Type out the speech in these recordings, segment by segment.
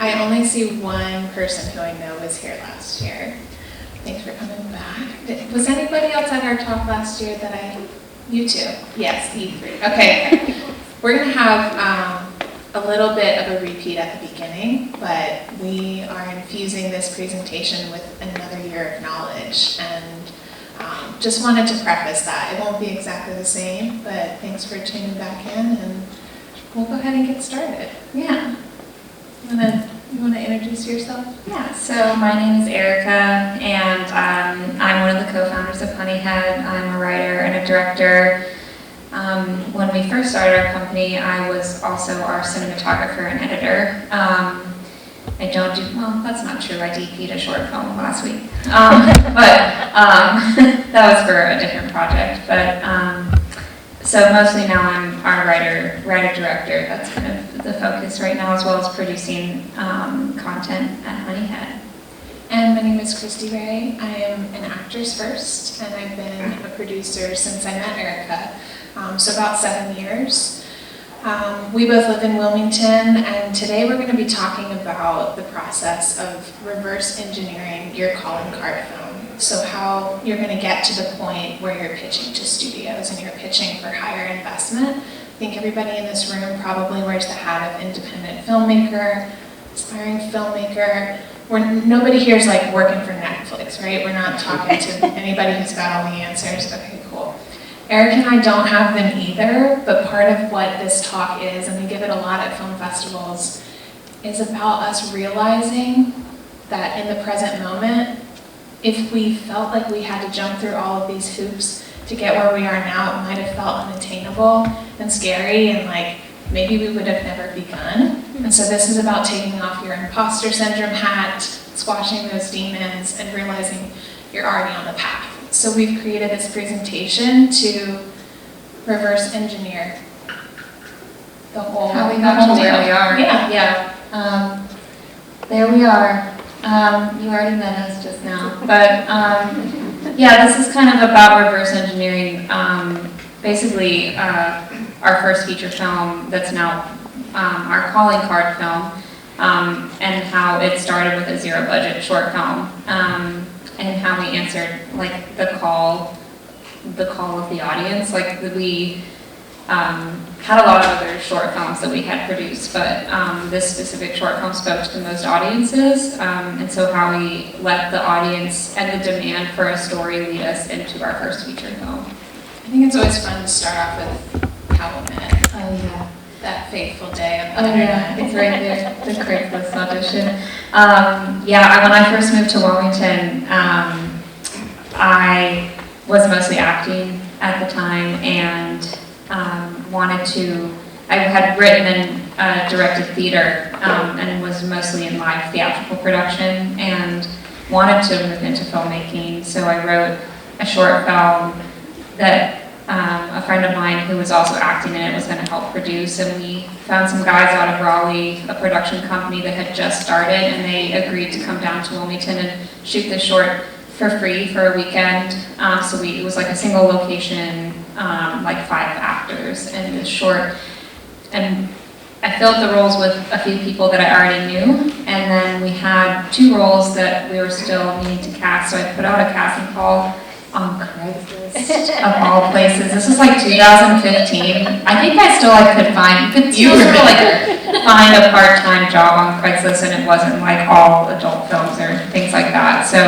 I only see one person who I know was here last year. Thanks for coming back. Was anybody else at our talk last year you two? Yes, E3. Okay. We're going to have a little bit of a repeat at the beginning, but we are infusing this presentation with another year of knowledge, and just wanted to preface that. It won't be exactly the same, but thanks for tuning back in, and we'll go ahead and get started. Yeah. You want to introduce yourself? Yeah, so my name is Erica, and I'm one of the co-founders of Honeyhead. I'm a writer and a director. When we first started our company, I was also our cinematographer and editor. I don't do, well, that's not true. I DP'd a short film last week. That was for a different project. So mostly now I'm our writer-director. That's kind of the focus right now, as well as producing content at Honeyhead. And my name is Kristi Ray. I am an actress first, and I've been a producer since I met Erica, so about 7 years. We both live in Wilmington, and today we're going to be talking about the process of reverse engineering your calling card film. So how you're going to get to the point where you're pitching to studios and you're pitching for higher investment. I think everybody in this room probably wears the hat of independent filmmaker, aspiring filmmaker. Nobody here is like working for Netflix, right? We're not talking to anybody who's got all the answers. Okay, cool. Eric and I don't have them either, but part of what this talk is, and we give it a lot at film festivals, is about us realizing that in the present moment, if we felt like we had to jump through all of these hoops to get where we are now, it might have felt unattainable and scary, and like maybe we would have never begun. And so this is about taking off your imposter syndrome hat, squashing those demons, and realizing you're already on the path. So we've created this presentation to reverse engineer the whole How we got to where we are. Yeah. There we are. You already met us just now. But yeah, this is kind of about reverse engineering. Basically, our first feature film that's now our calling card film, and how it started with a zero budget short film. And how we answered like the call of the audience. Like we had a lot of other short films that we had produced, but this specific short film spoke to the most audiences. And so how we let the audience and the demand for a story lead us into our first feature film. I think it's always fun to start off with how we met. Oh yeah. That fateful day on the internet. It's right there, the Craigslist audition. When I first moved to Wilmington, I was mostly acting at the time, and I had written and directed theater, and was mostly in live theatrical production, and wanted to move into filmmaking. So I wrote a short film that a friend of mine who was also acting in it was going to help produce, and we found some guys out of Raleigh, a production company that had just started, and they agreed to come down to Wilmington and shoot the short for free for a weekend. So it was like a single location, like 5 actors in this short, and I filled the roles with a few people that I already knew, and then we had 2 roles that we were still needing to cast, so I put out a casting call on Craigslist, of all places. This was like 2015. I think I still could find, you could still sort of find a part-time job on Craigslist, and it wasn't like all adult films or things like that. So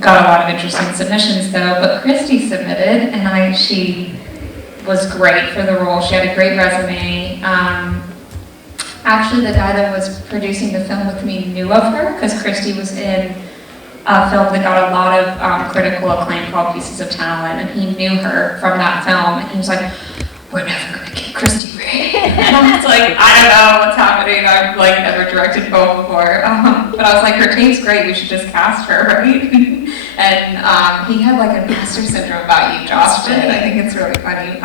got a lot of interesting submissions though, but Kristi submitted, and she was great for the role. She had a great resume. Actually, the guy that was producing the film with me knew of her because Kristi was in a film that got a lot of critical acclaim called Pieces of Talent, and he knew her from that film, and he was like, "We're never going to get Kristi Ray." And I was like, "I don't know what's happening. I've like never directed film before." But I was like, "Her tape's great. We should just cast her, right?" And he had like imposter syndrome about you, Josh did. I think it's really funny.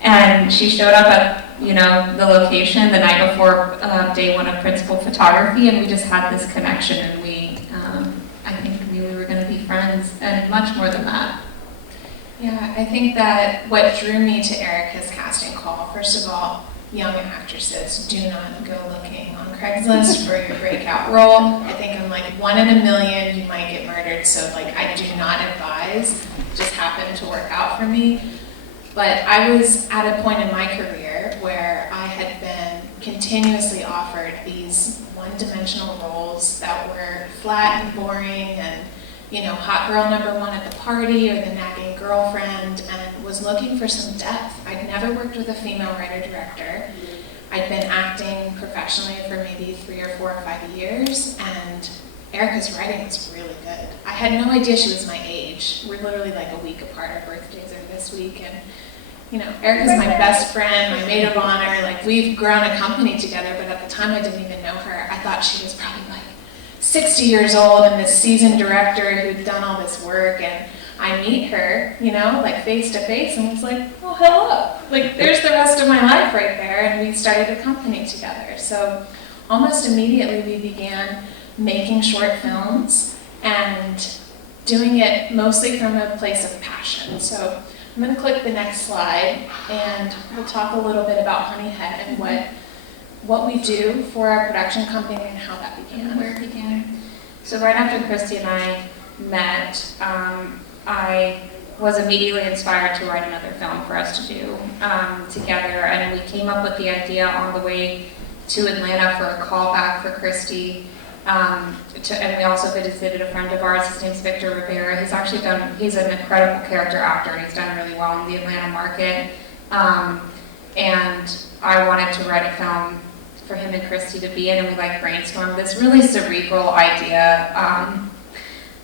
And she showed up at the location the night before day 1 of principal photography, and we just had this connection, and I think we were going to be friends, and much more than that. Yeah, I think that what drew me to Erica's casting call, first of all, young actresses, do not go looking on Craigslist for your breakout role. I think I'm like 1 in a million, you might get murdered, so like I do not advise. It just happened to work out for me. But I was at a point in my career where I had been continuously offered these one-dimensional roles that were flat and boring and, you know, hot girl #1 at the party or the nagging girlfriend, and was looking for some depth. I'd never worked with a female writer-director. I'd been acting professionally for maybe 3 or 4 or 5 years, and Erika's writing was really good. I had no idea she was my age. We're literally like a week apart. Our birthdays are this week, and you know, Erika's my best friend, my maid of honor. Like, we've grown a company together, but at the time I didn't even know her. I thought she was probably like 60 years old and this seasoned director who'd done all this work, and I meet her, you know, like face to face, and was like, oh, hello. Like, there's the rest of my life right there, and we started a company together. So almost immediately we began making short films and doing it mostly from a place of passion. So I'm going to click the next slide, and we'll talk a little bit about Honeyhead and what we do for our production company and how that began. Where it began. So right after Kristi and I met, I was immediately inspired to write another film for us to do together, and we came up with the idea on the way to Atlanta for a callback for Kristi. And we also visited a friend of ours. His name's Victor Rivera. He's an incredible character actor, and he's done really well in the Atlanta market. And I wanted to write a film for him and Kristi to be in, and we like brainstormed this really cerebral idea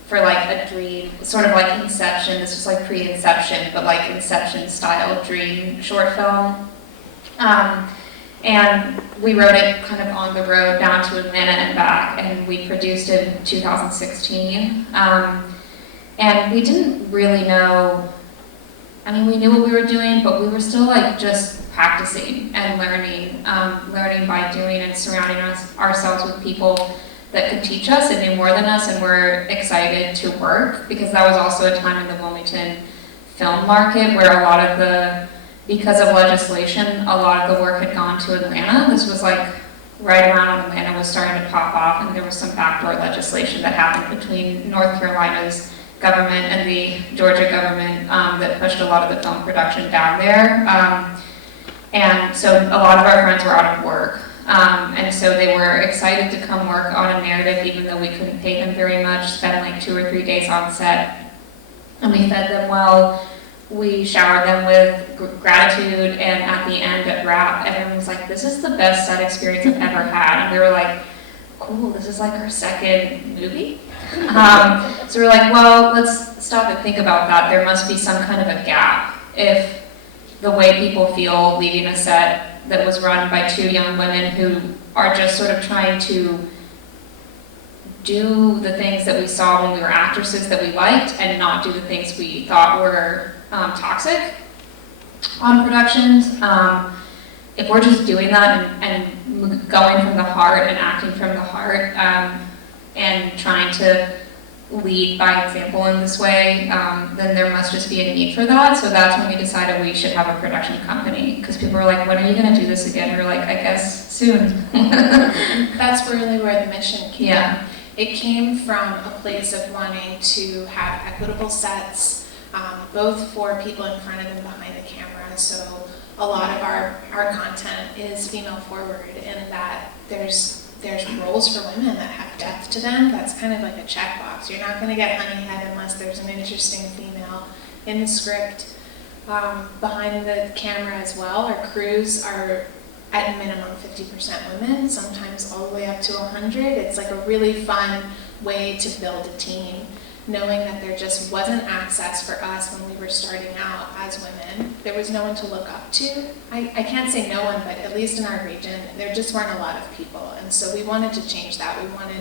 for like a dream, sort of like Inception. This was like pre-Inception, but like Inception style dream short film. And we wrote it kind of on the road down to Atlanta and back, and we produced it in 2016. And we didn't really know, I mean, we knew what we were doing, but we were still like just practicing and learning by doing and surrounding ourselves with people that could teach us and knew more than us, and were excited to work, because that was also a time in the Wilmington film market where because of legislation, a lot of the work had gone to Atlanta. This was like right around when Atlanta was starting to pop off, and there was some backdoor legislation that happened between North Carolina's government and the Georgia government that pushed a lot of the film production down there. And so a lot of our friends were out of work. And so they were excited to come work on a narrative, even though we couldn't pay them very much, spend like 2 or 3 days on set. And we fed them well. We showered them with gratitude, and at the end at wrap, everyone was like, this is the best set experience I've ever had. And we were like, cool, this is like our second movie. So we're like, well, let's stop and think about that. There must be some kind of a gap if the way people feel leaving a set that was run by 2 young women who are just sort of trying to do the things that we saw when we were actresses that we liked, and not do the things we thought were toxic on productions. If we're just doing that and going from the heart and acting from the heart, and trying to lead by example in this way, then there must just be a need for that. So that's when we decided we should have a production company, because people were like, when are you going to do this again? We were like, I guess soon. That's really where the mission came. Yeah. It came from a place of wanting to have equitable sets, both for people in front of and behind the camera. So a lot of our content is female forward, in that there's roles for women that have depth to them. That's kind of like a checkbox. You're not going to get Honeyhead unless there's an interesting female in the script. Behind the camera as well, our crews are at minimum 50% women, sometimes all the way up to 100. It's like a really fun way to build a team, knowing that there just wasn't access for us when we were starting out as women. There was no one to look up to. I can't say no one, but at least in our region, there just weren't a lot of people. And so we wanted to change that. We wanted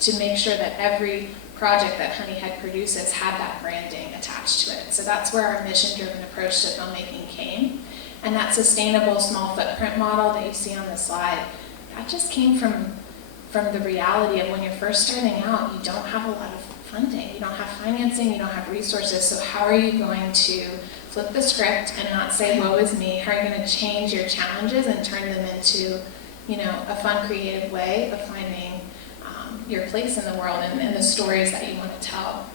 to make sure that every project that Honeyhead produces had that branding attached to it. So that's where our mission-driven approach to filmmaking came. And that sustainable small footprint model that you see on the slide, that just came from the reality of when you're first starting out, you don't have a lot of funding, you don't have financing, you don't have resources, so how are you going to flip the script and not say, woe is me? How are you going to change your challenges and turn them into, you know, a fun, creative way of finding your place in the world and the stories that you want to tell?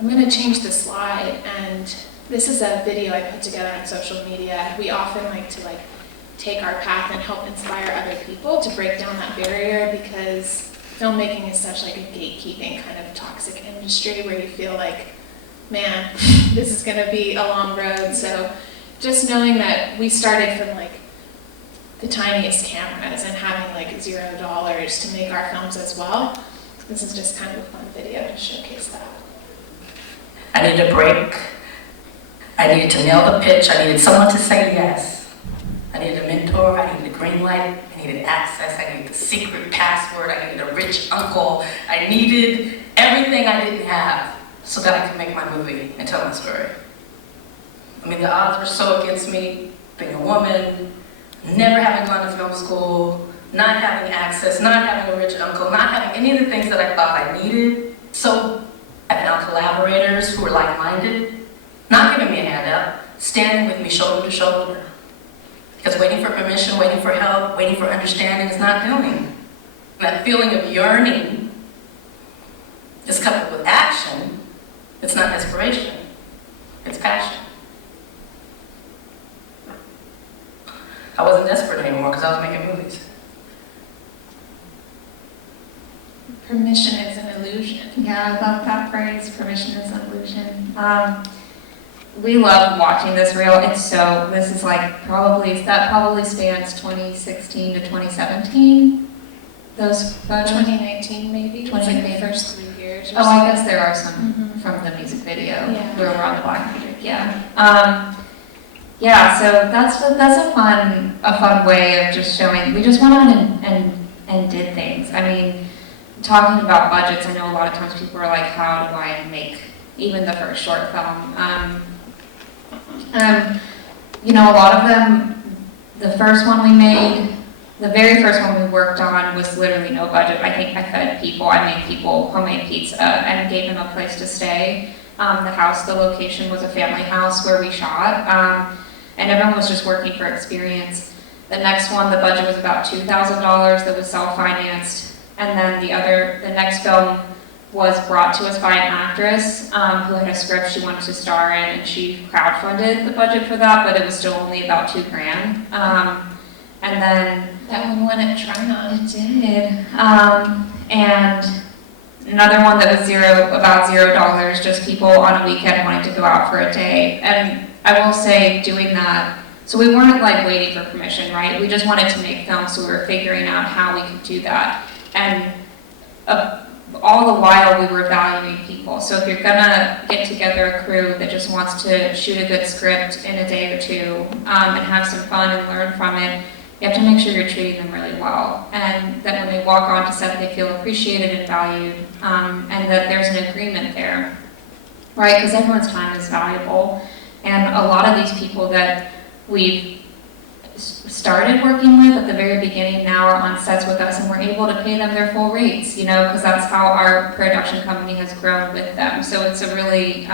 I'm going to change the slide, and this is a video I put together on social media. We often like to take our path and help inspire other people to break down that barrier, because filmmaking is such like a gatekeeping kind of toxic industry where you feel like, man, this is going to be a long road. So just knowing that we started from like the tiniest cameras and having like $0 to make our films as well, this is just kind of a fun video to showcase that. I needed a break. I needed to nail the pitch. I needed someone to say yes. I needed a mentor. I needed a green light. I needed access. I needed the secret password. I needed a rich uncle. I needed everything I didn't have so that I could make my movie and tell my story. I mean, the odds were so against me, being a woman, never having gone to film school, not having access, not having a rich uncle, not having any of the things that I thought I needed. So I found collaborators who were like-minded, not giving me a handout, standing with me shoulder to shoulder. Because waiting for permission, waiting for help, waiting for understanding is not doing. That feeling of yearning is coupled with action. It's not desperation, it's passion. I wasn't desperate anymore because I was making movies. Permission is an illusion. Yeah, I love that phrase, permission is an illusion. We love watching this reel. This is like that probably spans 2016 to 2017. Those photos? 2019 maybe? 2019. Like the first 3 years or Oh, so. I guess there are some from the music video where we're on the Black Magic, yeah. Yeah, so that's a fun way of just showing. We just went on and did things. I mean, talking about budgets, I know a lot of times people are like, how do I make even the first short film? You know, a lot of them, the first one we made, the very first one we worked on was literally no budget. I think I fed people, I made people homemade pizza and gave them a place to stay. The location was a family house where we shot, and everyone was just working for experience. The next one, the budget was about $2,000 that was self-financed. And then the next film was brought to us by an actress who had a script she wanted to star in, and she crowdfunded the budget for that, but it was still only about $2,000. And then that one won at Tryon. It did. And another one that was about $0, just people on a weekend wanting to go out for a day. And I will say, doing that, so we weren't like waiting for permission, right? We just wanted to make films, so we were figuring out how we could do that. And all the while we were valuing people. So if you're gonna get together a crew that just wants to shoot a good script in a day or two and have some fun and learn from it, you have to make sure you're treating them really well. And that when they walk onto set, they feel appreciated and valued, and that there's an agreement there, right? Because everyone's time is valuable. And a lot of these people that we've started working with at the very beginning now are on sets with us, and we're able to pay them their full rates, you know, because that's how our production company has grown with them. So it's a really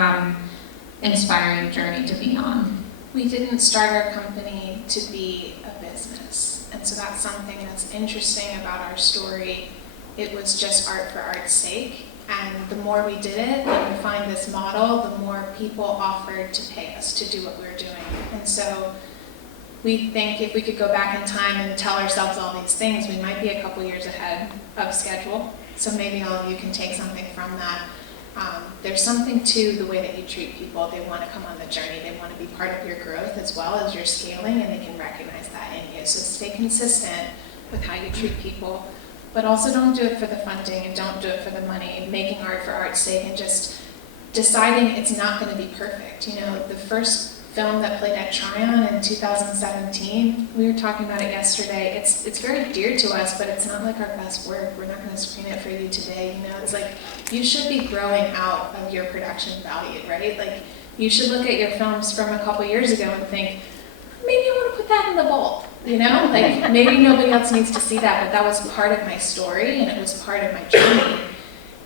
inspiring journey to be on. We didn't start our company to be a business, and so that's something that's interesting about our story. It was just art for art's sake, and the more we did it and we find this model, the more people offered to pay us to do what we were doing. And so we think if we could go back in time and tell ourselves all these things, we might be a couple years ahead of schedule. So maybe all of you can take something from that. There's something to the way that you treat people. They want to come on the journey. They want to be part of your growth as well as your scaling, and they can recognize that in you. So stay consistent with how you treat people, but also don't do it for the funding and don't do it for the money. Making art for art's sake and just deciding it's not going to be perfect. You know, the first film that played at Tryon in 2017, we were talking about it yesterday. It's very dear to us, but it's not like our best work. We're not going to screen it for you today. You know, it's like you should be growing out of your production value, right? Like you should look at your films from a couple years ago and think, maybe I want to put that in the vault. You know, like maybe nobody else needs to see that, but that was part of my story and it was part of my journey.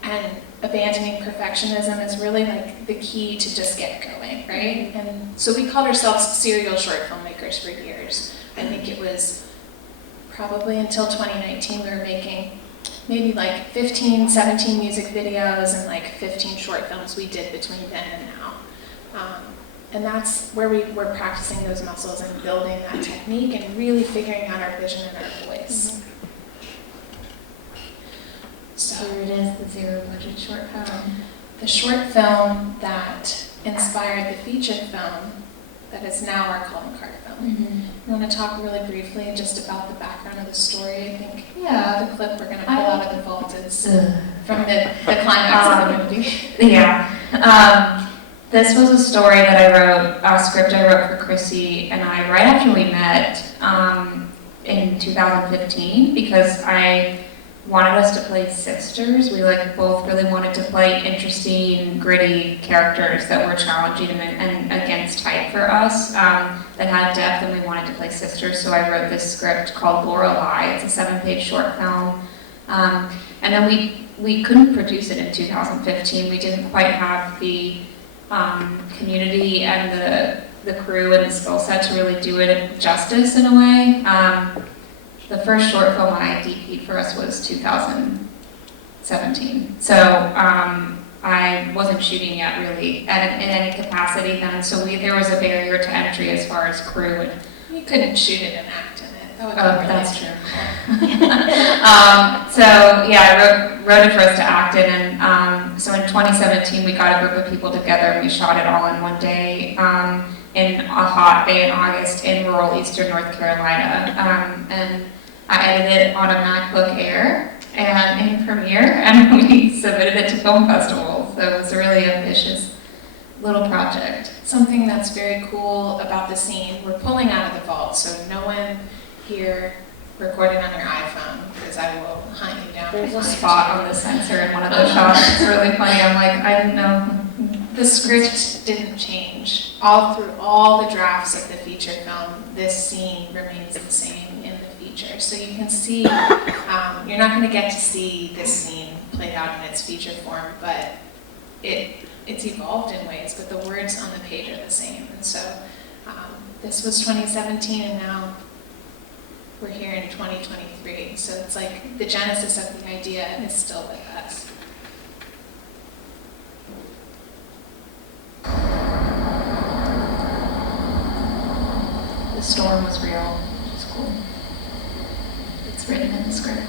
And abandoning perfectionism is really like the key to just get going, right? And so we called ourselves serial short filmmakers for years. I think it was probably until 2019 we were making maybe like 15, 17 music videos and like 15 short films we did between then and now. And that's where we're practicing those muscles and building that technique and really figuring out our vision and our voice. So Here it is, the zero budget short film. the short film that inspired the feature film that is now our calling card film. You want to talk really briefly just about the background of the story? I think the clip we're going to pull out of the vault is from the climax of the movie. Yeah. This was a story that I wrote, a script I wrote for Kristi and I right after we met in 2015 because I wanted us to play sisters. We both really wanted to play interesting, gritty characters that were challenging and against type for us, that had depth, and we wanted to play sisters. So I wrote this script called Lorelei. It's a 7-page short film. And then we couldn't produce it in 2015. We didn't quite have the community and the crew and the skill set to really do it justice in a way. The first short film I DP'd for us was 2017. So I wasn't shooting yet really in any capacity then. So there was a barrier to entry as far as crew. And You couldn't shoot it and act in it. That would be really that's true. So yeah, I wrote it for us to act in, and so in 2017 we got a group of people together and we shot it all in one day in a hot day in August in rural eastern North Carolina, and I edited it on a MacBook Air and in Premiere, and we submitted it to film festivals. So it was a really ambitious little project. Something that's very cool about the scene, we're pulling out of the vault, so no one here recorded on your iPhone, because I will hunt you down. There's a spot on the sensor in one of those shots. It's really funny. I'm like, I didn't know. The script didn't change. All through all the drafts of the feature film, this scene remains the same in the feature. So you can see, you're not going to get to see this scene played out in its feature form, but it's evolved in ways, but the words on the page are the same. And so this was 2017, and now we're here in 2023. So it's like the genesis of the idea is still with us. The storm was real, which is cool. It's written in the script.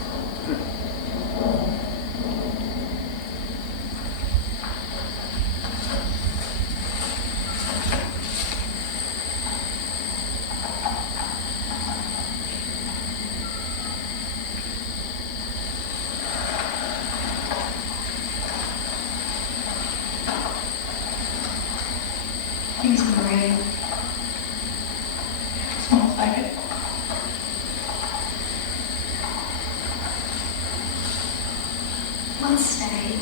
Thanks, Maria. Smells like it. Let's stay.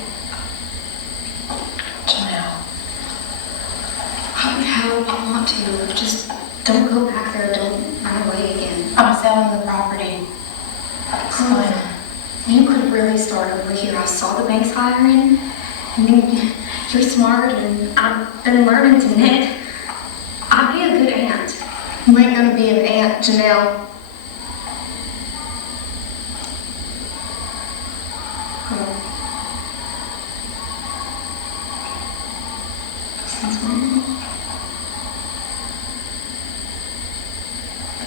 Janelle. How I want to. Just don't go back there. Don't run away again. I'm selling the property. It's fine. You could really start over here. I saw the bank's hiring. I mean, you're smart, and I've been learning to knit. I'd be a good aunt. You ain't gonna be an aunt, Janelle. Since when?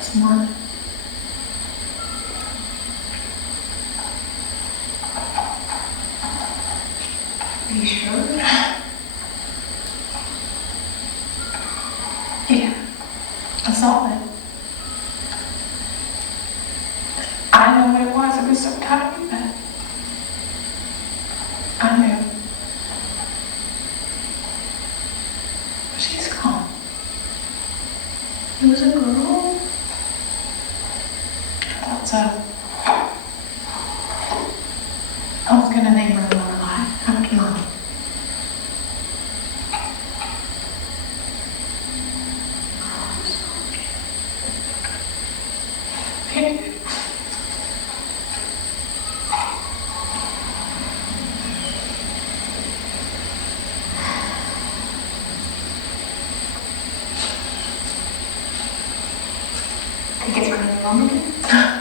Smart. Are you sure? Yeah. I saw it. I didn't know what it was. It was so tiny, but I knew. She's gone. It was a girl. I thought so. I was gonna name her Lorelei after Mom. think it's running along again.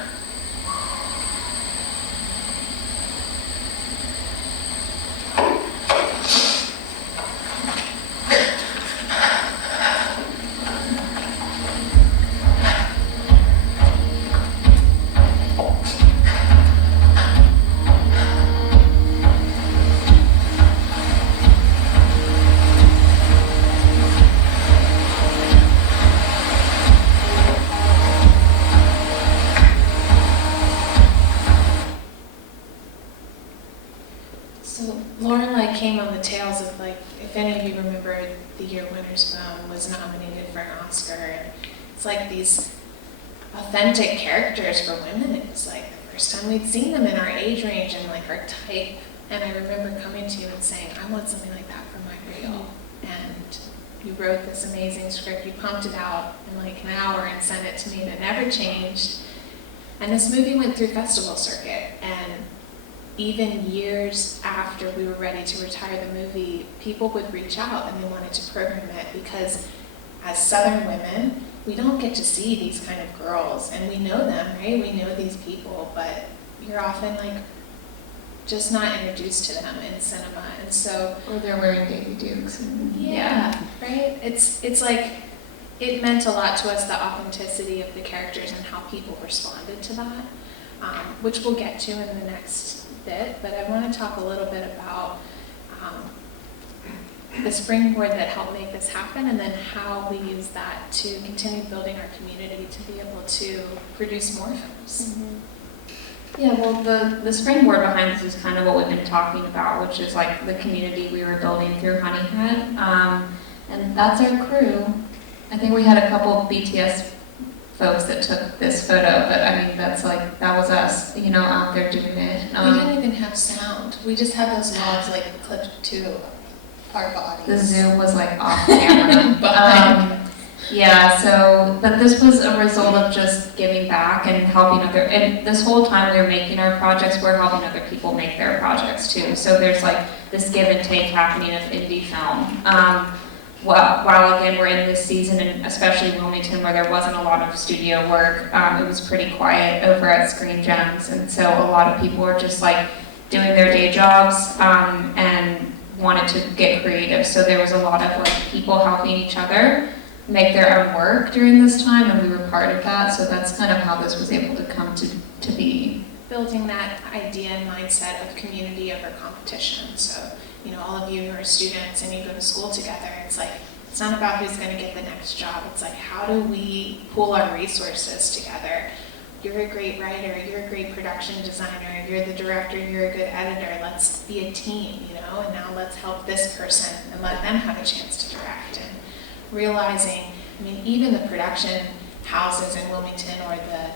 So Lorelai came on the tails of, like, if any of you remember, The Year Winter's Bone was nominated for an Oscar. And it's like these authentic characters for women. It was like the first time we'd seen them in our age range and like our type. And I remember coming to you and saying, I want something like that for my reel. And you wrote this amazing script. You pumped it out in like an hour and sent it to me, and it never changed. And this movie went through festival circuit, and even years after we were ready to retire the movie, people would reach out and they wanted to program it, because as Southern women, we don't get to see these kind of girls, and we know them, right? We know these people, but you're often like just not introduced to them in cinema. And so, Or they're wearing Daisy Dukes. And, yeah, right? It's like, it meant a lot to us, the authenticity of the characters and how people responded to that, which we'll get to in the next bit. But I want to talk a little bit about the springboard that helped make this happen, and then how we use that to continue building our community to be able to produce more films. Yeah, well, the springboard behind this is kind of what we've been talking about, which is like the community we were building through Honeyhead. And that's our crew. I think we had a couple of BTS folks that took this photo, but I mean, that's like, that was us, you know, out there doing it. We didn't even have sound. We just had those logs like clipped to our bodies. The Zoom was like off camera. Yeah, so, but this was a result of just giving back and helping and this whole time we were making our projects, we're helping other people make their projects too. So there's like this give and take happening of indie film. While again, we're in this season, and especially Wilmington, where there wasn't a lot of studio work, it was pretty quiet over at Screen Gems. And so a lot of people were just like doing their day jobs, and wanted to get creative. So there was a lot of like people helping each other make their own work during this time, and we were part of that. So that's kind of how this was able to come to be. Building that idea and mindset of community over competition. So, you know, all of you who are students and you go to school together, it's like, it's not about who's going to get the next job. It's like, how do we pool our resources together? You're a great writer, you're a great production designer, you're the director, you're a good editor. Let's be a team, you know, and now let's help this person and let them have a chance to direct. And realizing, I mean, even the production houses in Wilmington, or the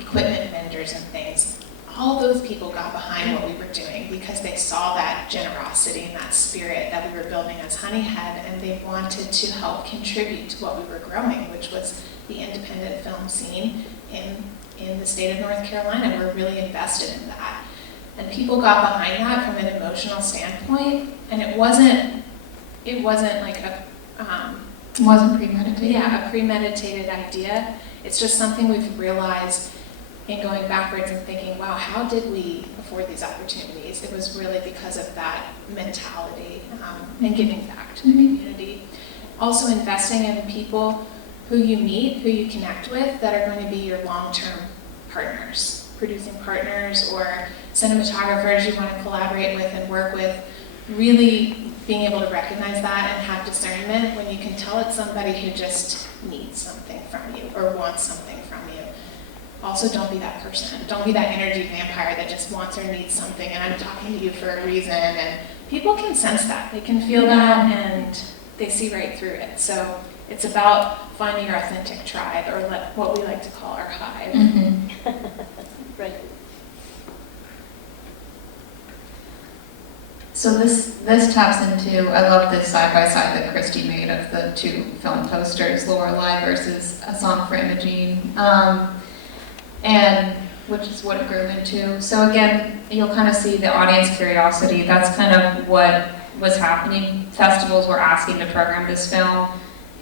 equipment vendors and things, all those people got behind what we were doing because they saw that generosity and that spirit that we were building as Honeyhead, and they wanted to help contribute to what we were growing, which was the independent film scene in the state of North Carolina. We're really invested in that. And people got behind that from an emotional standpoint, and it wasn't like It wasn't premeditated. a premeditated idea. It's just something we've realized in going backwards and thinking, wow, how did we afford these opportunities? It was really because of that mentality, and giving back to the community. Also investing in people who you meet, who you connect with, that are going to be your long-term partners, producing partners or cinematographers you want to collaborate with and work with. Really being able to recognize that and have discernment when you can tell it's somebody who just needs something from you or wants something from you. Also, don't be that person. Don't be that energy vampire that just wants or needs something, and I'm talking to you for a reason. And people can sense that. They can feel that, and they see right through it. So it's about finding your authentic tribe, or what we like to call our hive. Right. So this taps into, I love this side-by-side that Kristi made of the two film posters, Lorelai versus A Song for Imogene, and which is what it grew into. So again, you'll kind of see the audience curiosity. That's kind of what was happening. Festivals were asking to program this film.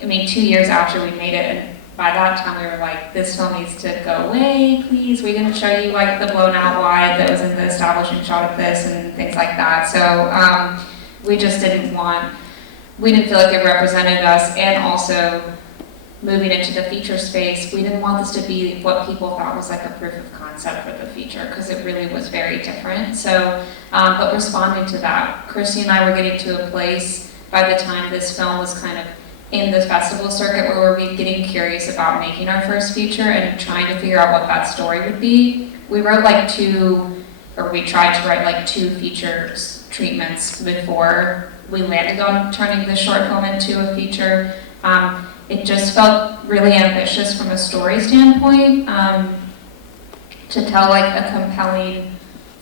I mean, 2 years after we made it, and by that time we were like, this film needs to go away, please. We didn't show you like the blown out wide that was in the establishing shot of this and things like that. So we just we didn't feel like it represented us, and also moving into the feature space, we didn't want this to be what people thought was like a proof of concept for the feature, because it really was very different. So, but responding to that, Kristi and I were getting to a place by the time this film was kind of in the festival circuit where we were getting curious about making our first feature and trying to figure out what that story would be. We wrote we tried to write like 2 feature treatments before we landed on turning this short film into a feature. It just felt really ambitious from a story standpoint, to tell like a compelling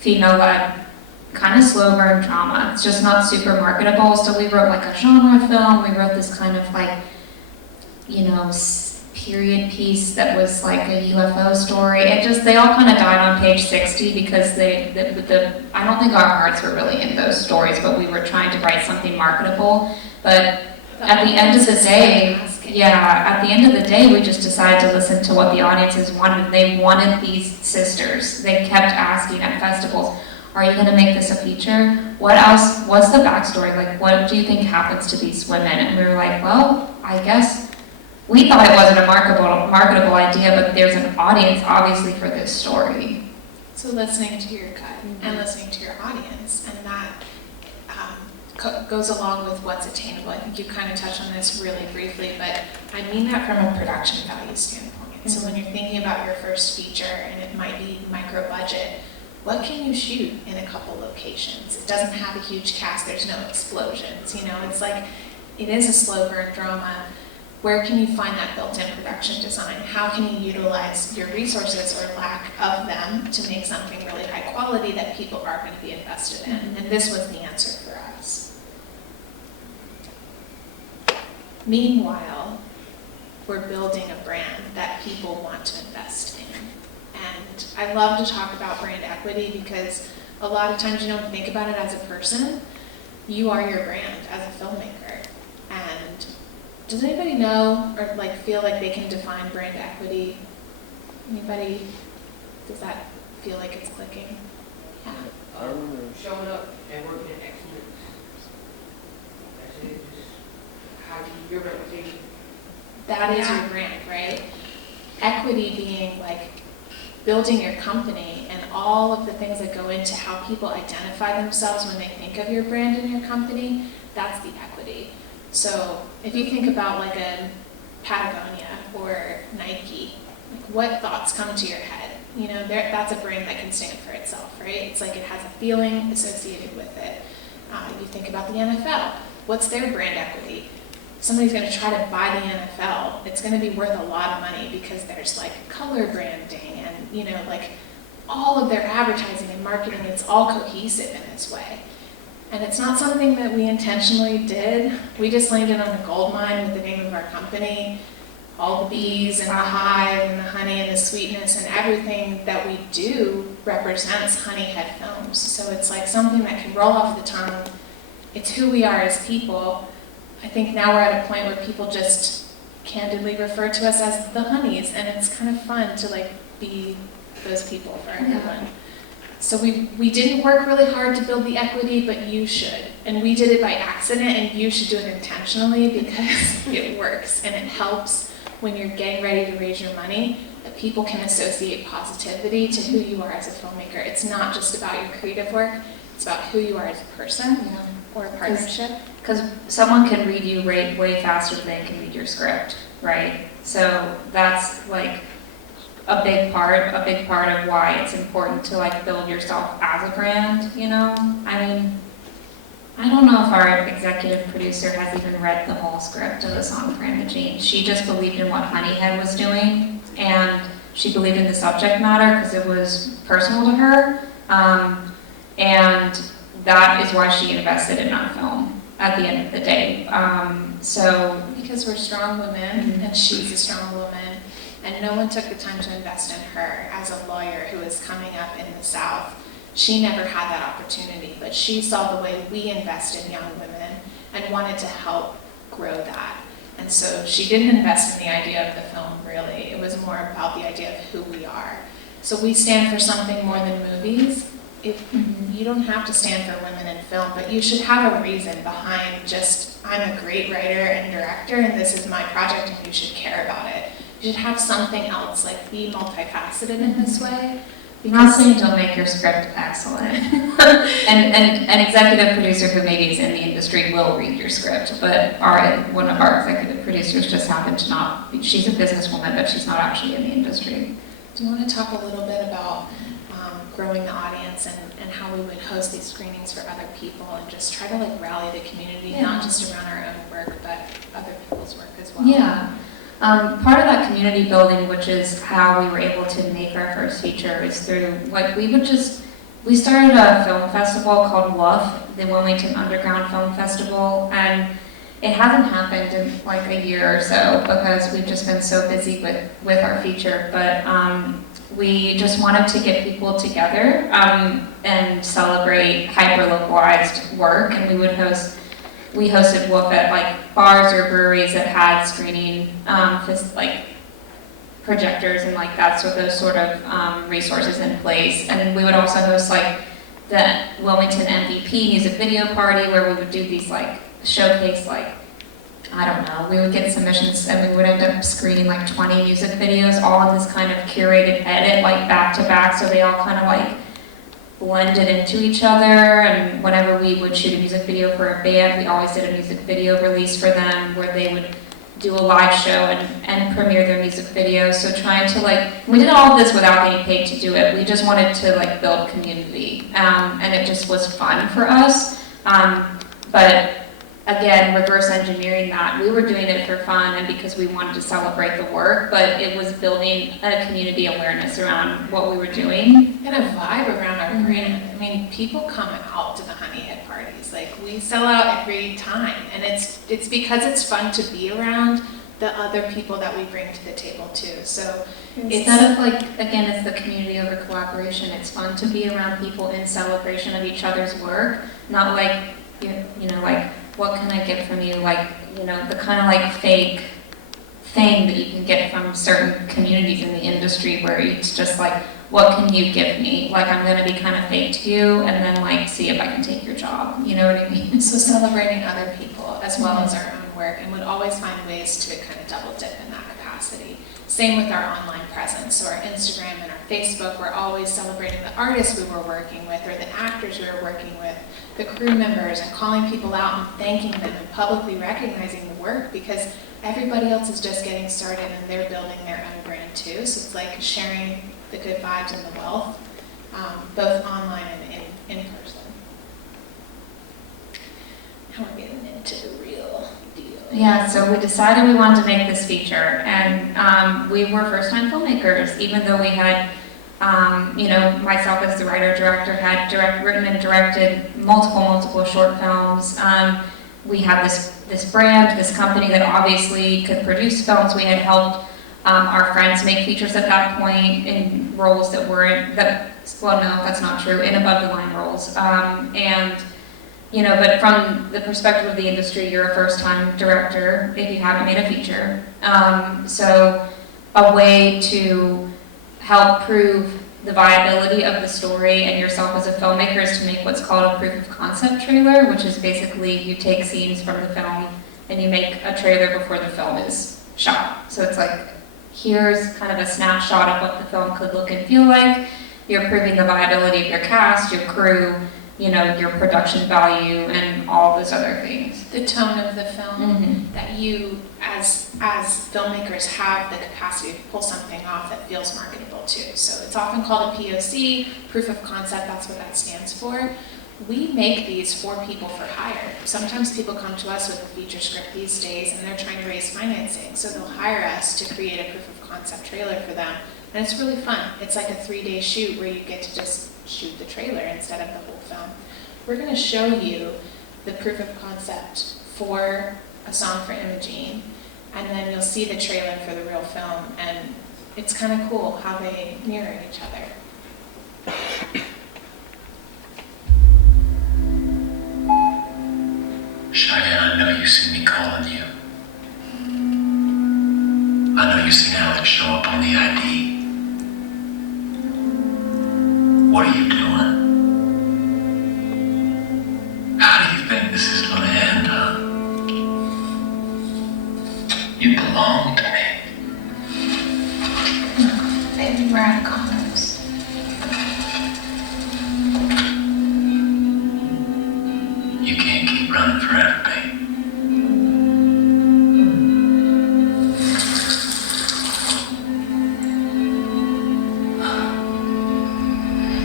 female-led kind of slow burn drama. It's just not super marketable, so we wrote like a genre film. We wrote this kind of like, period piece that was like a UFO story. They all kind of died on page 60 because I don't think our hearts were really in those stories, but we were trying to write something marketable. But at the end of the day, we just decided to listen to what the audiences wanted. They wanted these sisters. They kept asking at festivals, are you going to make this a feature? What else? What's the backstory? Like, what do you think happens to these women? And we were like, well, I guess we thought it wasn't a marketable idea, but there's an audience, obviously, for this story. So listening to your gut and listening to your audience, and that goes along with what's attainable. I think you kind of touched on this really briefly, but I mean that from a production value standpoint. So when you're thinking about your first feature, and it might be micro budget, what can you shoot in a couple locations? It doesn't have a huge cast, there's no explosions, it's like, it is a slow burn drama. Where can you find that built-in production design? How can you utilize your resources or lack of them to make something really high quality that people are going to be invested in? And this was the answer for us. Meanwhile, we're building a brand that people want to invest in. And I love to talk about brand equity because a lot of times you don't think about it as a person. You are your brand as a filmmaker. And does anybody know or feel like they can define brand equity? Anybody? Does that feel like it's clicking? Yeah. Showing up and working in excellence. That's it. Just how to keep your reputation. That is your brand, right? Equity being building your company and all of the things that go into how people identify themselves when they think of your brand and your company. That's the equity. So if you think about a Patagonia or Nike, what thoughts come to your head? That's a brand that can stand for itself, right? It's it has a feeling associated with it. You think about the NFL. What's their brand equity? Somebody's going to try to buy the NFL. It's going to be worth a lot of money because there's color branding and all of their advertising and marketing. It's all cohesive in this way. And it's not something that we intentionally did. We just landed on a gold mine with the name of our company, all the bees and the hive and the honey and the sweetness, and everything that we do represents Honeyhead Films. So it's something that can roll off the tongue. It's who we are as people. I think now we're at a point where people just candidly refer to us as the Honeys, and it's kind of fun to be those people for everyone. So we didn't work really hard to build the equity, but you should. And we did it by accident, and you should do it intentionally because it works and it helps when you're getting ready to raise your money, that people can associate positivity to who you are as a filmmaker. It's not just about your creative work, it's about who you are as a person or a partnership. Because someone can read you way faster than they can read your script, right? So that's a big part of why it's important to build yourself as a brand, I mean, I don't know if our executive producer has even read the whole script of the song for Imogene. She just believed in what Honeyhead was doing, and she believed in the subject matter because it was personal to her, and that is why she invested in our film at the end of the day. Because we're strong women, and she's a strong woman, and no one took the time to invest in her as a lawyer who was coming up in the South. She never had that opportunity, but she saw the way we invest in young women and wanted to help grow that. And so she didn't invest in the idea of the film was more about the idea of who we are. So we stand for something more than movies. If you don't have to stand for women in film, but you should have a reason behind just, I'm a great writer and director and this is my project and you should care about it. You should have something else, like be multifaceted in this way. Not saying don't make your script excellent. and an executive producer who maybe is in the industry will read your script, but one of our executive producers just happened to not, she's a businesswoman, but she's not actually in the industry. Do you want to talk a little bit about growing the audience and how we would host these screenings for other people and just try to like rally the community, not just around our own work, but other people's work as well? Yeah. Part of that community building, which is how we were able to make our first feature, is through, like, we started a film festival called WUF, the Wilmington Underground Film Festival, and it hasn't happened in like a year or so because we've just been so busy with our feature, but we just wanted to get people together and celebrate hyper-localized work, and we hosted WUF at like bars or breweries that had screening like projectors and like that, so those sort of resources in place. And we would also host like the Wilmington MVP music video party where we would do these like showcase, like, I don't know, we would get submissions and we would end up screening like 20 music videos all in this kind of curated edit, like back to back, so they all kind of like blended into each other. And whenever we would shoot a music video for a band, we always did a music video release for them where they would do a live show and premiere their music video. So trying to like, we did all of this without getting paid to do it. We just wanted to like build community, and it just was fun for us. But again, reverse engineering that, we were doing it for fun and because we wanted to celebrate the work, but it was building a community awareness around what we were doing. And a vibe around our brand. I mean, people come out to the Honeyhead parties. Like, we sell out every time, and it's because it's fun to be around the other people that we bring to the table too. So instead of like, again, it's the community over collaboration. It's fun to be around people in celebration of each other's work, not like, you know, like, what can I get from you? Like, you know, the kind of like fake thing that you can get from certain communities in the industry where it's just like, what can you give me? Like, I'm going to be kind of fake to you and then like see if I can take your job. You know what I mean? So celebrating other people as well as our own work, and would always find ways to kind of double dip in that capacity. Same with our online presence, so our Instagram and our Facebook, we're always celebrating the artists we were working with or the actors we were working with, the crew members, and calling people out and thanking them and publicly recognizing the work, because everybody else is just getting started and they're building their own brand too. So it's like sharing the good vibes and the wealth, both online and in person. Now we're getting into the real deal. Yeah, so we decided we wanted to make this feature, and we were first-time filmmakers, even though we had, you know, myself as the writer-director had written and directed multiple short films. We had this brand, this company that obviously could produce films. We had helped our friends make features at that point in roles that weren't, well, no, that's not true, in above-the-line roles. And you know, but from the perspective of the industry, you're a first-time director if you haven't made a feature. So a way to help prove the viability of the story and yourself as a filmmaker is to make what's called a proof of concept trailer, which is basically you take scenes from the film and you make a trailer before the film is shot. So it's like, here's kind of a snapshot of what the film could look and feel like. You're proving the viability of your cast, your crew, you know, your production value, and all those other things. The tone of the film, that you, as filmmakers, have the capacity to pull something off that feels marketable too. So it's often called a POC, proof of concept, that's what that stands for. We make these for people for hire. Sometimes people come to us with a feature script these days and they're trying to raise financing, so they'll hire us to create a proof of concept trailer for them. And it's really fun. It's like a 3-day shoot where you get to just shoot the trailer instead of the whole film. We're going to show you the proof of concept for A Song for Imogene, and then you'll see the trailer for the real film, and it's kind of cool how they mirror each other. Cheyenne, I know you see me calling you. I Now you've seen Alex show up on the ID. What are you doing? How do you think this is gonna end, huh? You belong to me. Baby, we're out of condoms. You can't keep running forever, babe.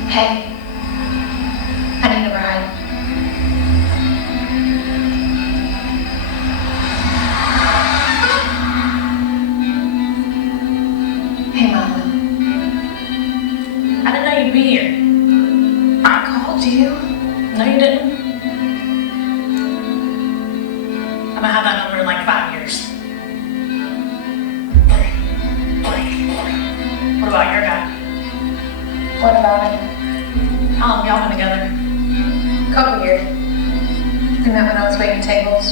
Hey, I need a ride. Hey, Mama. I didn't know you'd be here. I called you. No, you didn't. I'm gonna have that number in like 5 years. What about your guy? What about him? How long have y'all been together? Couple years. We met when I was waiting tables.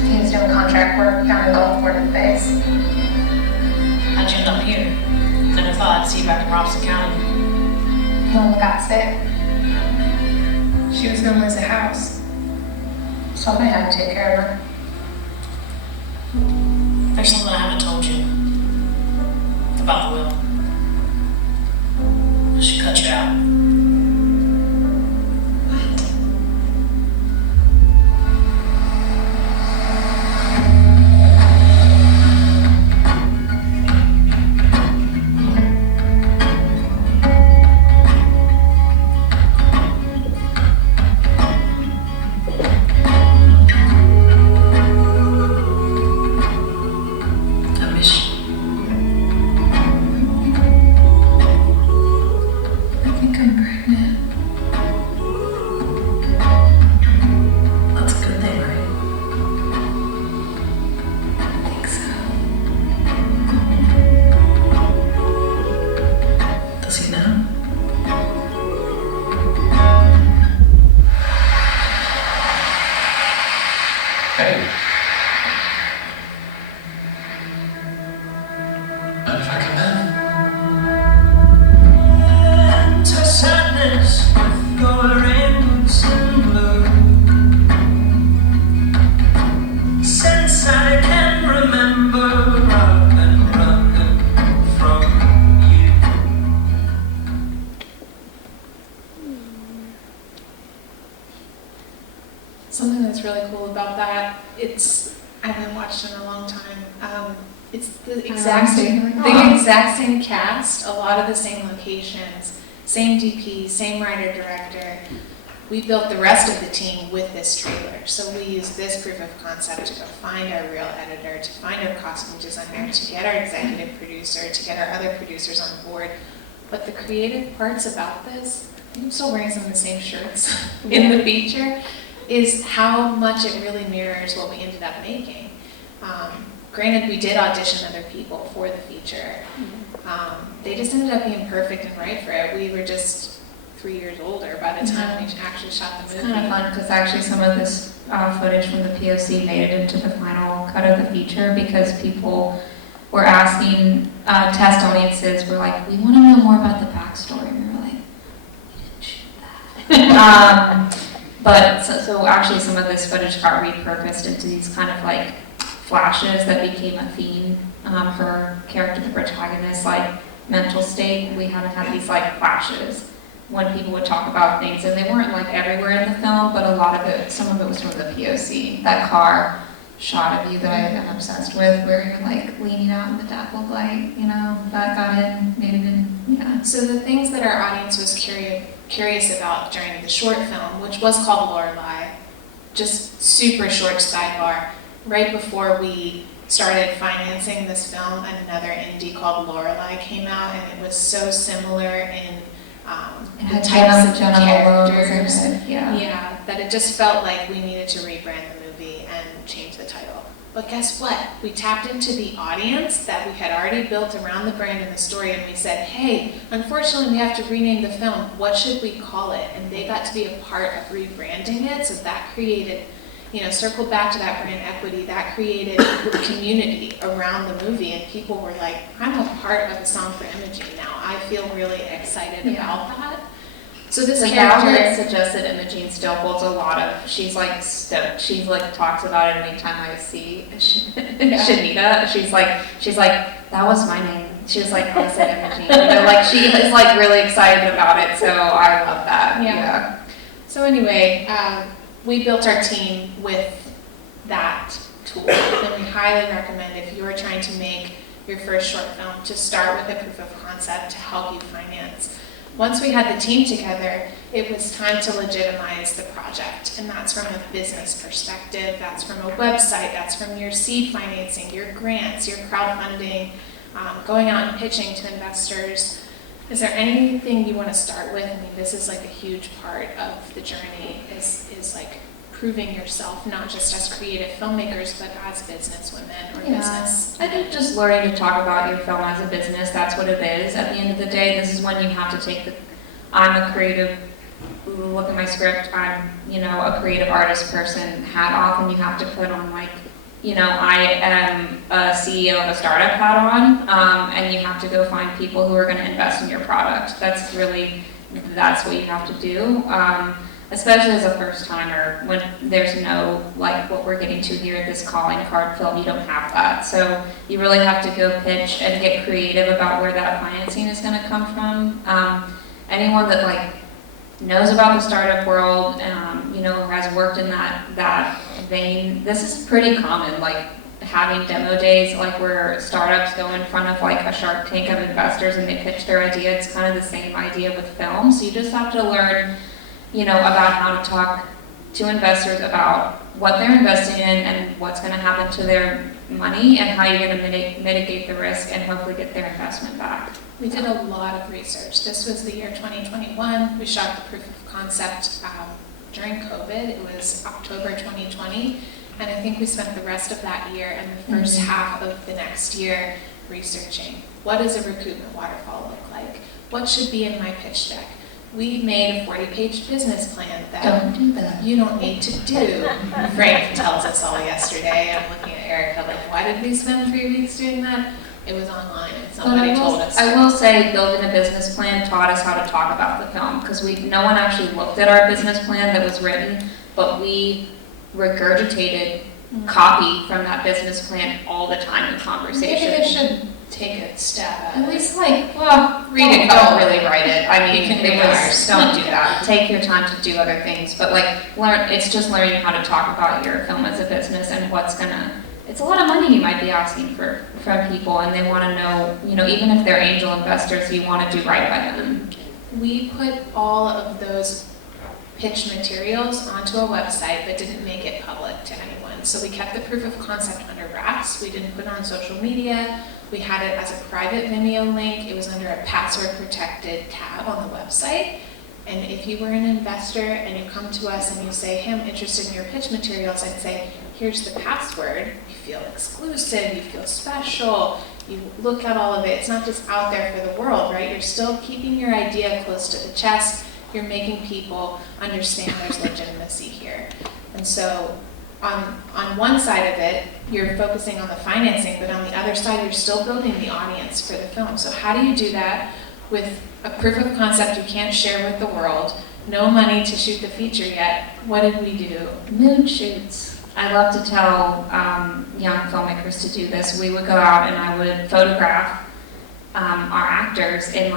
He was doing contract work down in Gulfport in the base. How'd you end up here? Never thought I'd see you back in Robson County. Mama got sick. She was gonna lose a house. So I had to take care of her. There's something I haven't told you about the will. She cut you out. I miss you. I think I'm pregnant. That's a good thing, right? I think so. Does he know? Hey. Mind if I come in? To sadness with your rainbows and blue. Since I can remember, I've been running from you. Something that's really cool about that, I haven't watched in a long time. It's the exact same cast, a lot of the same locations, same DP, same writer director. We built the rest of the team with this trailer. So we used this proof of concept to go find our real editor, to find our costume designer, to get our executive producer, to get our other producers on board. But the creative parts about this, I think I'm still wearing some of the same shirts in the feature, is how much it really mirrors what we ended up making. Granted, we did audition other people for the feature. They just ended up being perfect and right for it. We were just 3 years older by the time we actually shot the It's movie. kind of fun because actually some of this footage from the POC made it into the final cut of the feature because people were asking test audiences were like, we want to know more about the backstory. And we were like, we didn't shoot that. But so actually some of this footage got repurposed into these kind of like flashes that became a theme for character, the protagonist, like mental state. We haven't had these like flashes when people would talk about things, and they weren't like everywhere in the film, but a lot of it, some of it was from the POC. That car shot of you that I am obsessed with, where you're like leaning out in the dappled light, you know, that got in, made it in, yeah. So the things that our audience was curious about during the short film, which was called Lorelei, just super short sidebar, right before we started financing this film, another indie called Lorelei came out, and it was so similar in It had the types of Jenna characters. Yeah. Yeah, that it just felt like we needed to rebrand the movie and change the title. But guess what? We tapped into the audience that we had already built around the brand and the story, and we said, hey, unfortunately we have to rename the film. What should we call it? And they got to be a part of rebranding it, so that created circled back to that brand equity, that created community around the movie, and people were like, I'm a part of a song for Imogene now. I feel really excited about that. So this now character, that it's suggested Imogene still holds a lot of, she's like stoked. She's like talks about it anytime I see Shanita. She's like, that was my name. She was like, I said Imogene. Like she is like really excited about it. So I love that. Yeah. So anyway, we built our team with that tool, and we highly recommend if you're trying to make your first short film to start with a proof of concept to help you finance. Once we had the team together, it was time to legitimize the project, and that's from a business perspective, that's from a website, that's from your seed financing, your grants, your crowdfunding, going out and pitching to investors. Is there anything you want to start with? I mean, this is like a huge part of the journey, is like proving yourself, not just as creative filmmakers, but as businesswomen or business. I think just learning to talk about your film as a business, that's what it is. At the end of the day, this is when you have to take I'm a creative, look at my script, I'm, a creative artist person hat off, and you have to put on like, I am a CEO of a startup hat on, and you have to go find people who are going to invest in your product. That's what you have to do. Especially as a first timer, when there's no, like what we're getting to here, this calling card film, you don't have that. So you really have to go pitch and get creative about where that financing is going to come from. Anyone that like knows about the startup world, has worked in that vein, this is pretty common, like having demo days, like where startups go in front of like a Shark Tank of investors and they pitch their idea. It's kind of the same idea with film. So you just have to learn about how to talk to investors about what they're investing in and what's going to happen to their money and how you're going to mitigate the risk and hopefully get their investment back. We did a lot of research. This was the year 2021. We shot the proof of concept during COVID. It was October 2020. And I think we spent the rest of that year and the first half of the next year researching. What does a recruitment waterfall look like? What should be in my pitch deck? We made a 40-page business plan that Don't do that. you don't need to do. Frank tells us all yesterday. I'm looking at Erica like, why did we spend 3 weeks doing that? It was online and somebody told us. I will say building a business plan taught us how to talk about the film because no one actually looked at our business plan that was written, but we regurgitated copy from that business plan all the time in conversation. Maybe they should take a stab at it. least read it, don't really write it. I mean, don't do that. Take your time to do other things, but it's just learning how to talk about your film as a business and it's a lot of money you might be asking from people, and they want to know, even if they're angel investors, you want to do right by them. We put all of those pitch materials onto a website but didn't make it public to anyone. So we kept the proof of concept under wraps. We didn't put it on social media. We had it as a private Vimeo link. It was under a password protected tab on the website. And if you were an investor and you come to us and you say, hey, I'm interested in your pitch materials, I'd say, here's the password. You feel exclusive, you feel special, you look at all of it. It's not just out there for the world, right? You're still keeping your idea close to the chest. You're making people understand there's legitimacy here. And so on one side of it, you're focusing on the financing, but on the other side, you're still building the audience for the film. So how do you do that with a proof of concept you can't share with the world, no money to shoot the feature yet? What did we do? Mood shoots. I love to tell young filmmakers to do this. We would go out and I would photograph our actors in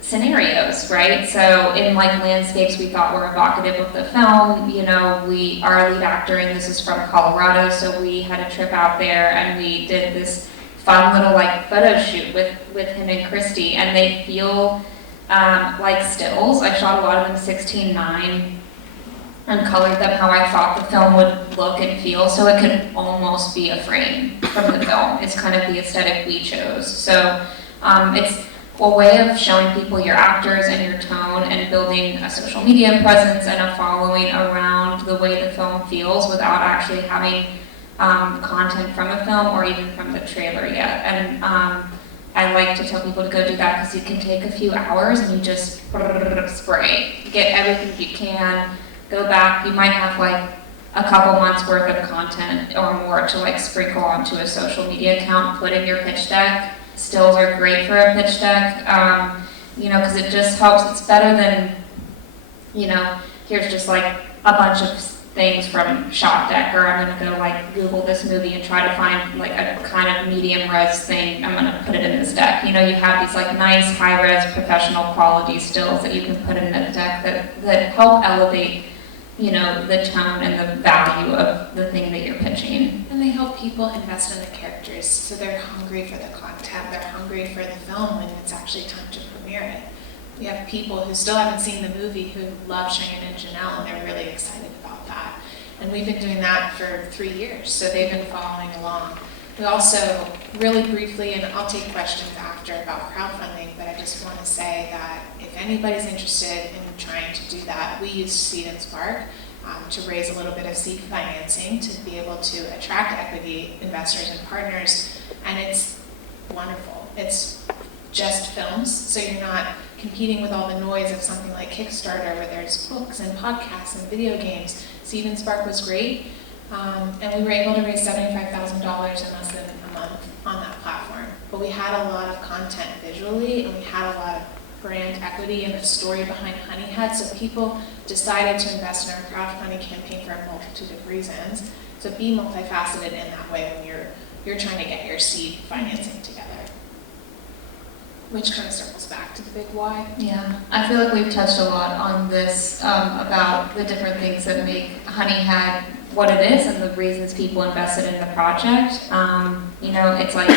scenarios, right? So in landscapes we thought were evocative of the film. Our lead actor, and this is from Colorado, so we had a trip out there and we did this fun little photo shoot with him and Kristi, and they feel like stills. I shot a lot of them 16:9 and colored them how I thought the film would look and feel, so it could almost be a frame from the film. It's kind of the aesthetic we chose. So it's a way of showing people your actors and your tone and building a social media presence and a following around the way the film feels without actually having content from a film or even from the trailer yet. And I like to tell people to go do that because you can take a few hours and you just spray, get everything you can, go back. You might have a couple months worth of content or more to like sprinkle onto a social media account, put in your pitch deck. Stills are great for a pitch deck, you know, because it just helps. It's better than, you know, here's just like a bunch of things from Shop Deck, or I'm gonna go like Google this movie and try to find like a kind of medium res thing. I'm gonna put it in this deck. You know, you have these like nice high res professional quality stills that you can put in a deck that help elevate, you know, the tone and the value of the thing that you're pitching. And they help people invest in the characters, so they're hungry for the content, they're hungry for the film when it's actually time to premiere it. You have people who still haven't seen the movie who love Cheyenne and Janelle, and they're really excited about that. And we've been doing that for 3 years, so they've been following along. We also, really briefly, and I'll take questions after about crowdfunding, but I just want to say that if anybody's interested in trying to do that, we use Seed and Spark to raise a little bit of seed financing to be able to attract equity investors and partners, and it's wonderful. It's just films, so you're not competing with all the noise of something like Kickstarter where there's books and podcasts and video games. Seed and Spark was great, and we were able to raise $75,000 in less than a month on that platform. But we had a lot of content visually, and we had a lot of brand equity and the story behind Honey Hut, so people decided to invest in our crowdfunding campaign for a multitude of reasons. So be multifaceted in that way when you're trying to get your seed financing together. Which kind of circles back to the big why. Yeah, I feel like we've touched a lot on this about the different things that make Honey Hut what it is and the reasons people invested in the project. You know, it's like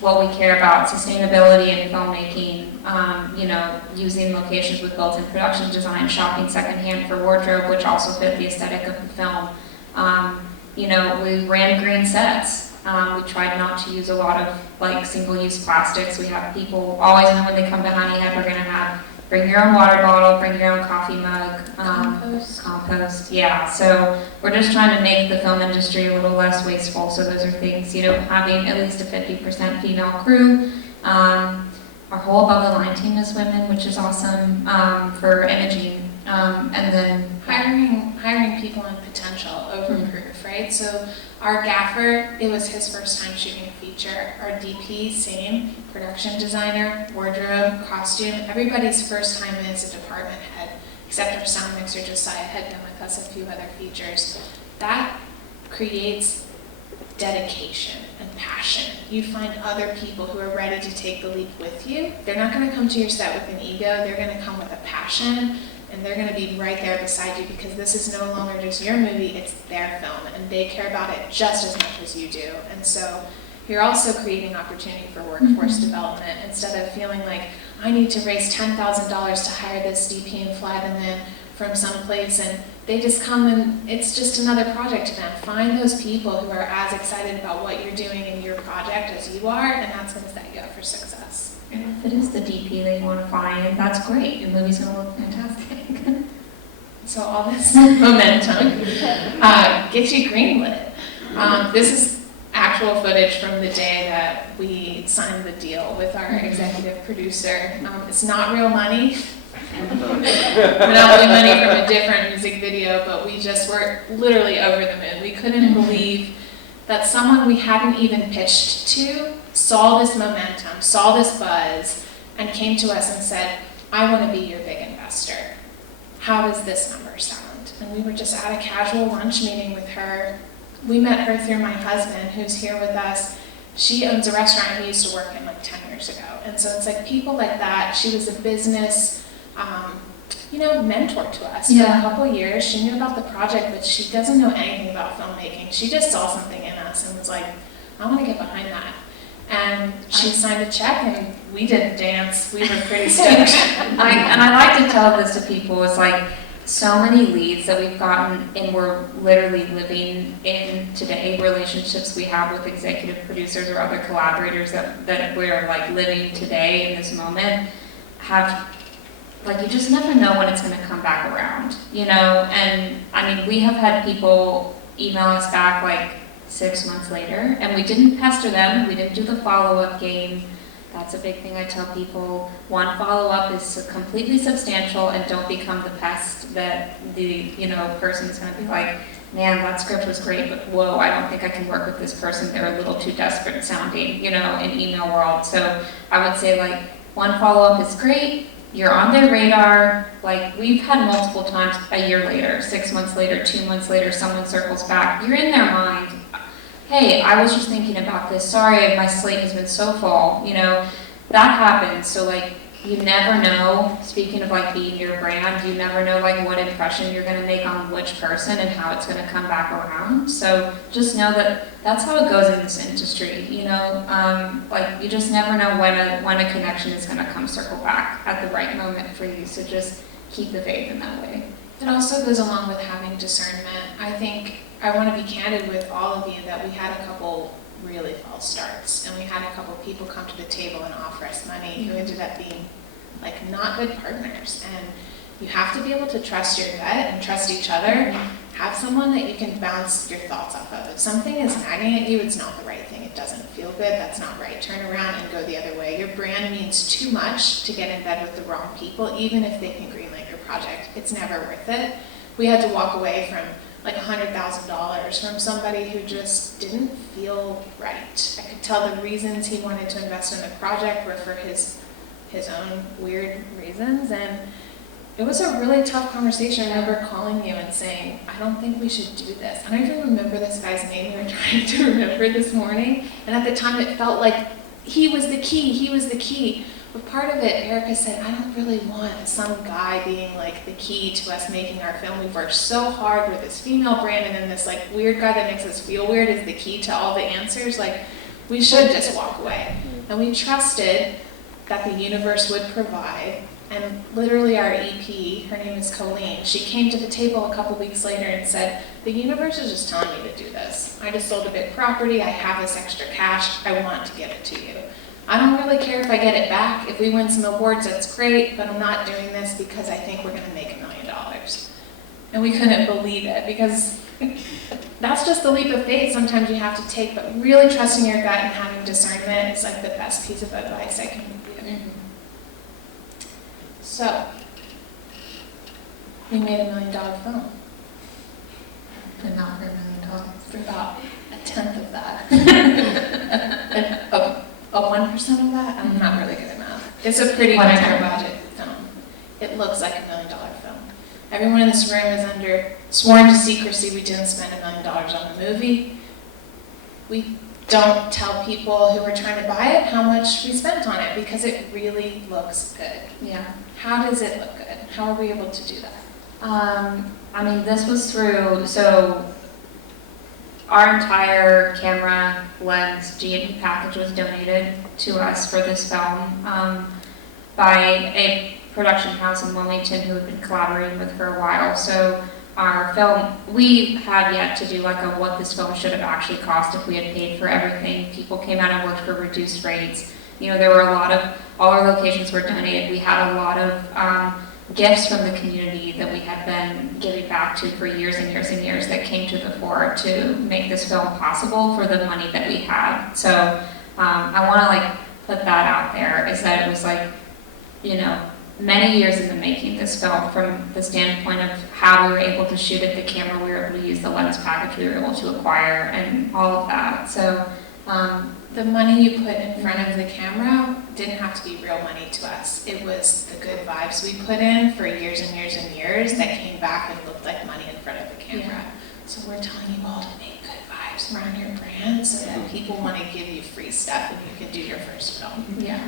what we care about, sustainability and filmmaking, you know, using locations with built-in production design, shopping secondhand for wardrobe, which also fit the aesthetic of the film. You know, we ran green sets. We tried not to use a lot of like single-use plastics. We have people always know when they come to Honey Hut, we're gonna have bring your own water bottle, bring your own coffee mug, compost. Yeah, so we're just trying to make the film industry a little less wasteful. So those are things, you know, having at least a 50% female crew. Our whole above the line team is women, which is awesome for imaging, and then hiring people on potential over proof, right? So our gaffer, it was his first time shooting a feature. Our DP, same. Production designer, wardrobe, costume, everybody's first time as a department head, except our sound mixer, Josiah, had been with us a few other features. That creates dedication and passion. You find other people who are ready to take the leap with you. They're not going to come to your set with an ego, they're going to come with a passion, and they're going to be right there beside you because this is no longer just your movie, it's their film, and they care about it just as much as you do. And so you're also creating opportunity for workforce development instead of feeling like I need to raise $10,000 to hire this DP and fly them in from someplace, and they just come and it's just another project to them. Find those people who are as excited about what you're doing in your project as you are, and that's going to set you up for success. And if it is the DP that you want to find, that's great. Your movie's going to look fantastic. So all this momentum gets you greenlit. This is actual footage from the day that we signed the deal with our executive producer. It's not real money. Monopoly money from a different music video, but we just were literally over the moon. We couldn't believe that someone we hadn't even pitched to saw this momentum, saw this buzz, and came to us and said, I want to be your big investor. How does this number sound? And we were just at a casual lunch meeting with her. We met her through my husband, who's here with us. She owns a restaurant he used to work in like 10 years ago. And so it's like people like that. She was a business mentor to us for a couple of years. She knew about the project, but she doesn't know anything about filmmaking. She just saw something in us and was like, I want to get behind that. And she signed a check and we did a dance. We were pretty stoked. I like to tell this to people, it's like so many leads that we've gotten and we're literally living in today, relationships we have with executive producers or other collaborators that we're like living today in this moment have, like, you just never know when it's going to come back around, you know? And I mean, we have had people email us back like 6 months later, and we didn't pester them, we didn't do the follow-up game. That's a big thing I tell people. One follow-up is completely substantial, and don't become the pest that the person's going to be like, man, that script was great, but whoa, I don't think I can work with this person. They're a little too desperate sounding, you know, in email world. So I would say like one follow-up is great. You're on their radar. Like we've had multiple times a year later, 6 months later, 2 months later, someone circles back. You're in their mind. Hey, I was just thinking about this. Sorry, my slate has been so full. You know, that happens. So like, you never know, speaking of like being your brand, you never know like what impression you're gonna make on which person and how it's gonna come back around. So just know that that's how it goes in this industry, you know? Like you just never know when a connection is gonna come circle back at the right moment for you. So just keep the faith in that way. It also goes along with having discernment. I think I want to be candid with all of you that we had a couple really false starts, and we had a couple people come to the table and offer us money who ended up being like not good partners. And you have to be able to trust your gut and trust each other. Have someone that you can bounce your thoughts off of. If something is nagging at you, it's not the right thing. It doesn't feel good. That's not right. Turn around and go the other way. Your brand means too much to get in bed with the wrong people, even if they can greenlight your project. It's never worth it. We had to walk away from like $100,000 from somebody who just didn't feel right. I could tell the reasons he wanted to invest in the project were for his own weird reasons, and it was a really tough conversation. I remember calling you and saying, I don't think we should do this. I don't even remember this guy's name we were trying to remember this morning, and at the time it felt like he was the key. But part of it, Erika said, I don't really want some guy being like the key to us making our film. We've worked so hard with this female brand, and then this like weird guy that makes us feel weird is the key to all the answers. Like, we should just walk away. And we trusted that the universe would provide. And literally our EP, her name is Colleen, she came to the table a couple weeks later and said, the universe is just telling me to do this. I just sold a big property, I have this extra cash, I want to give it to you. I don't really care if I get it back. If we win some awards, that's great, but I'm not doing this because I think we're gonna make $1 million. And we couldn't believe it, because that's just the leap of faith sometimes you have to take, but really trusting your gut and having discernment is like the best piece of advice I can give. So, we made $1 million film. But not for $1 million. For about 1/10 of that. A 1% of that? I'm not really good at math. It's a pretty minor budget film. It looks like $1 million film. Everyone in this room is under sworn to secrecy. We didn't spend $1 million on the movie. We don't tell people who are trying to buy it how much we spent on it because it really looks good. Yeah. How does it look good? How are we able to do that? I mean, this was through, so our entire camera lens G&P package was donated to us for this film by a production house in Wilmington who had been collaborating with for a while. So our film, we had yet to do like a what this film should have actually cost if we had paid for everything. People came out and worked for reduced rates. You know, there were a lot of, all our locations were donated. We had a lot of gifts from the community that we had been giving back to for years and years and years that came to the fore to make this film possible for the money that we had. So I want to like put that out there, is that it was like, you know, many years in the making, this film, from the standpoint of how we were able to shoot it, the camera we were able to use, the lens package we were able to acquire, and all of that. So the money you put in front of the camera didn't have to be real money to us. It was the good vibes we put in for years and years and years that came back and looked like money in front of the camera. Yeah. So we're telling you all to make good vibes around your brand so that people want to give you free stuff and you can do your first film. yeah.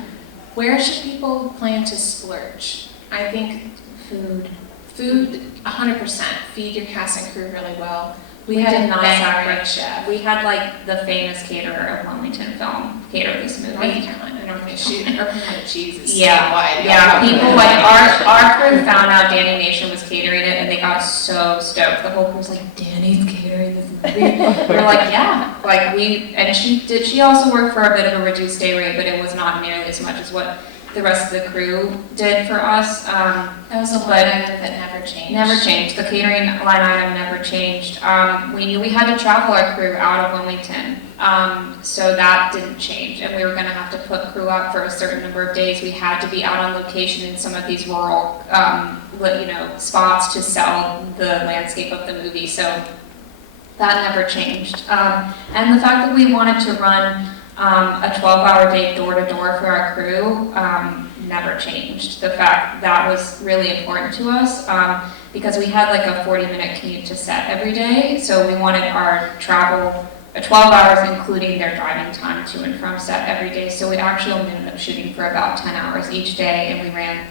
Where should people plan to splurge? I think food, 100%. Feed your cast and crew really well. We had a non-salaried chef. We had like the famous caterer of Wilmington Film cater this movie. North Carolina, North shoot, or cheese. Yeah, people like our crew found out Danny Nation was catering it, and they got so stoked. The whole crew was like, "Danny's catering this movie." We're like, "Yeah." Like she also worked for a bit of a reduced day rate, but it was not nearly as much as what the rest of the crew did for us. That was a line item that never changed. Never changed. The catering line item never changed. We knew we had to travel our crew out of Wilmington, so that didn't change. And we were going to have to put crew up for a certain number of days. We had to be out on location in some of these rural, spots to sell the landscape of the movie. So That never changed. And the fact that we wanted to run a 12-hour day door-to-door for our crew never changed. The fact that was really important to us because we had like a 40-minute commute to set every day, so we wanted our travel 12 hours including their driving time to and from set every day. So we actually only ended up shooting for about 10 hours each day, and we ran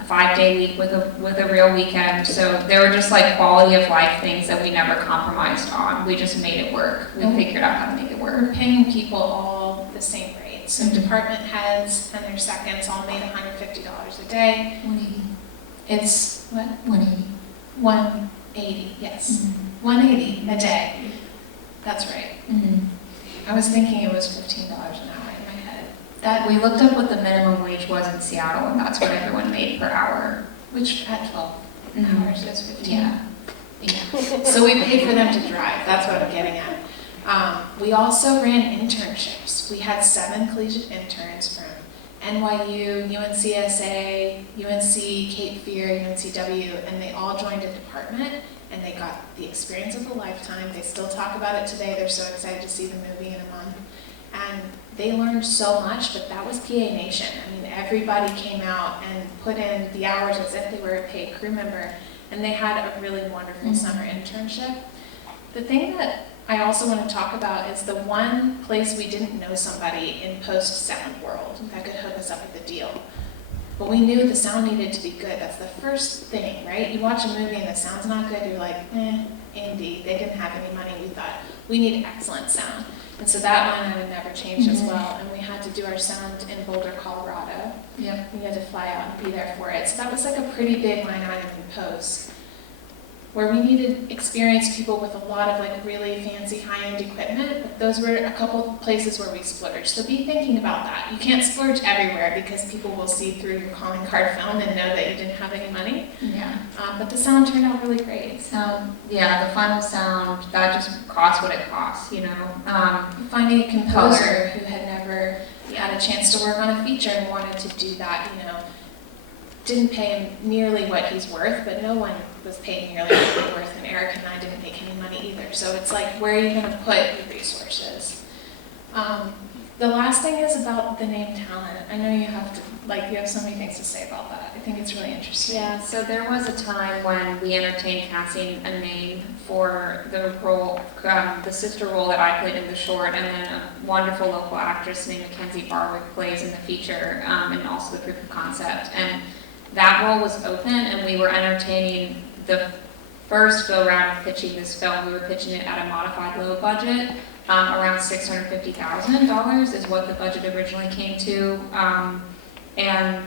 a 5-day week with a real weekend. So there were just like quality of life things that we never compromised on. We just made it work. We figured out how to make it work. We're paying people all the same rate. So department heads and their seconds all made $150 a day. 180. It's what? 180. 180, yes. 180 a day. That's right. I was thinking it was $15 an hour in my head. That we looked up what the minimum wage was in Seattle, and that's what everyone made per hour. Which at 12 hours is 15. Yeah. So we paid for them to drive. That's what I'm getting at. We also ran internships. We had 7 collegiate interns from NYU, UNCSA, UNC Cape Fear, UNCW, and they all joined a department, and they got the experience of a lifetime. They still talk about it today. They're so excited to see the movie in a month. And they learned so much, but that was PA Nation. I mean, everybody came out and put in the hours as if they were a paid crew member, and they had a really wonderful summer internship. The thing that I also want to talk about is the one place we didn't know somebody in post-sound world that could hook us up with a deal. But we knew the sound needed to be good. That's the first thing, right? You watch a movie and the sound's not good, you're like, indie, they didn't have any money. We thought, we need excellent sound. And so that line item never changed as well. And we had to do our sound in Boulder, Colorado. Yep. We had to fly out and be there for it. So that was like a pretty big line item in post, where we needed experienced people with a lot of like really fancy high-end equipment. But those were a couple places where we splurged. So be thinking about that. You can't splurge everywhere because people will see through your calling card film and know that you didn't have any money. Yeah. But the sound turned out really great. Sound, yeah, the final sound, that just costs what it costs, you know. Finding a composer who had never had a chance to work on a feature and wanted to do that, you know, didn't pay him nearly what he's worth, but no one was paid nearly what he was worth, and Eric and I didn't make any money either. So it's like, where are you going to put your resources? The last thing is about the name talent. I know you have to, like, you have so many things to say about that. I think it's really interesting. Yeah, so there was a time when we entertained casting a name for the role, the sister role that I played in the short, and then a wonderful local actress named Mackenzie Barwick plays in the feature, and also the proof of concept. And that role was open, and we were entertaining the first go-round of pitching this film. We were pitching it at a modified low budget. Around $650,000 is what the budget originally came to. And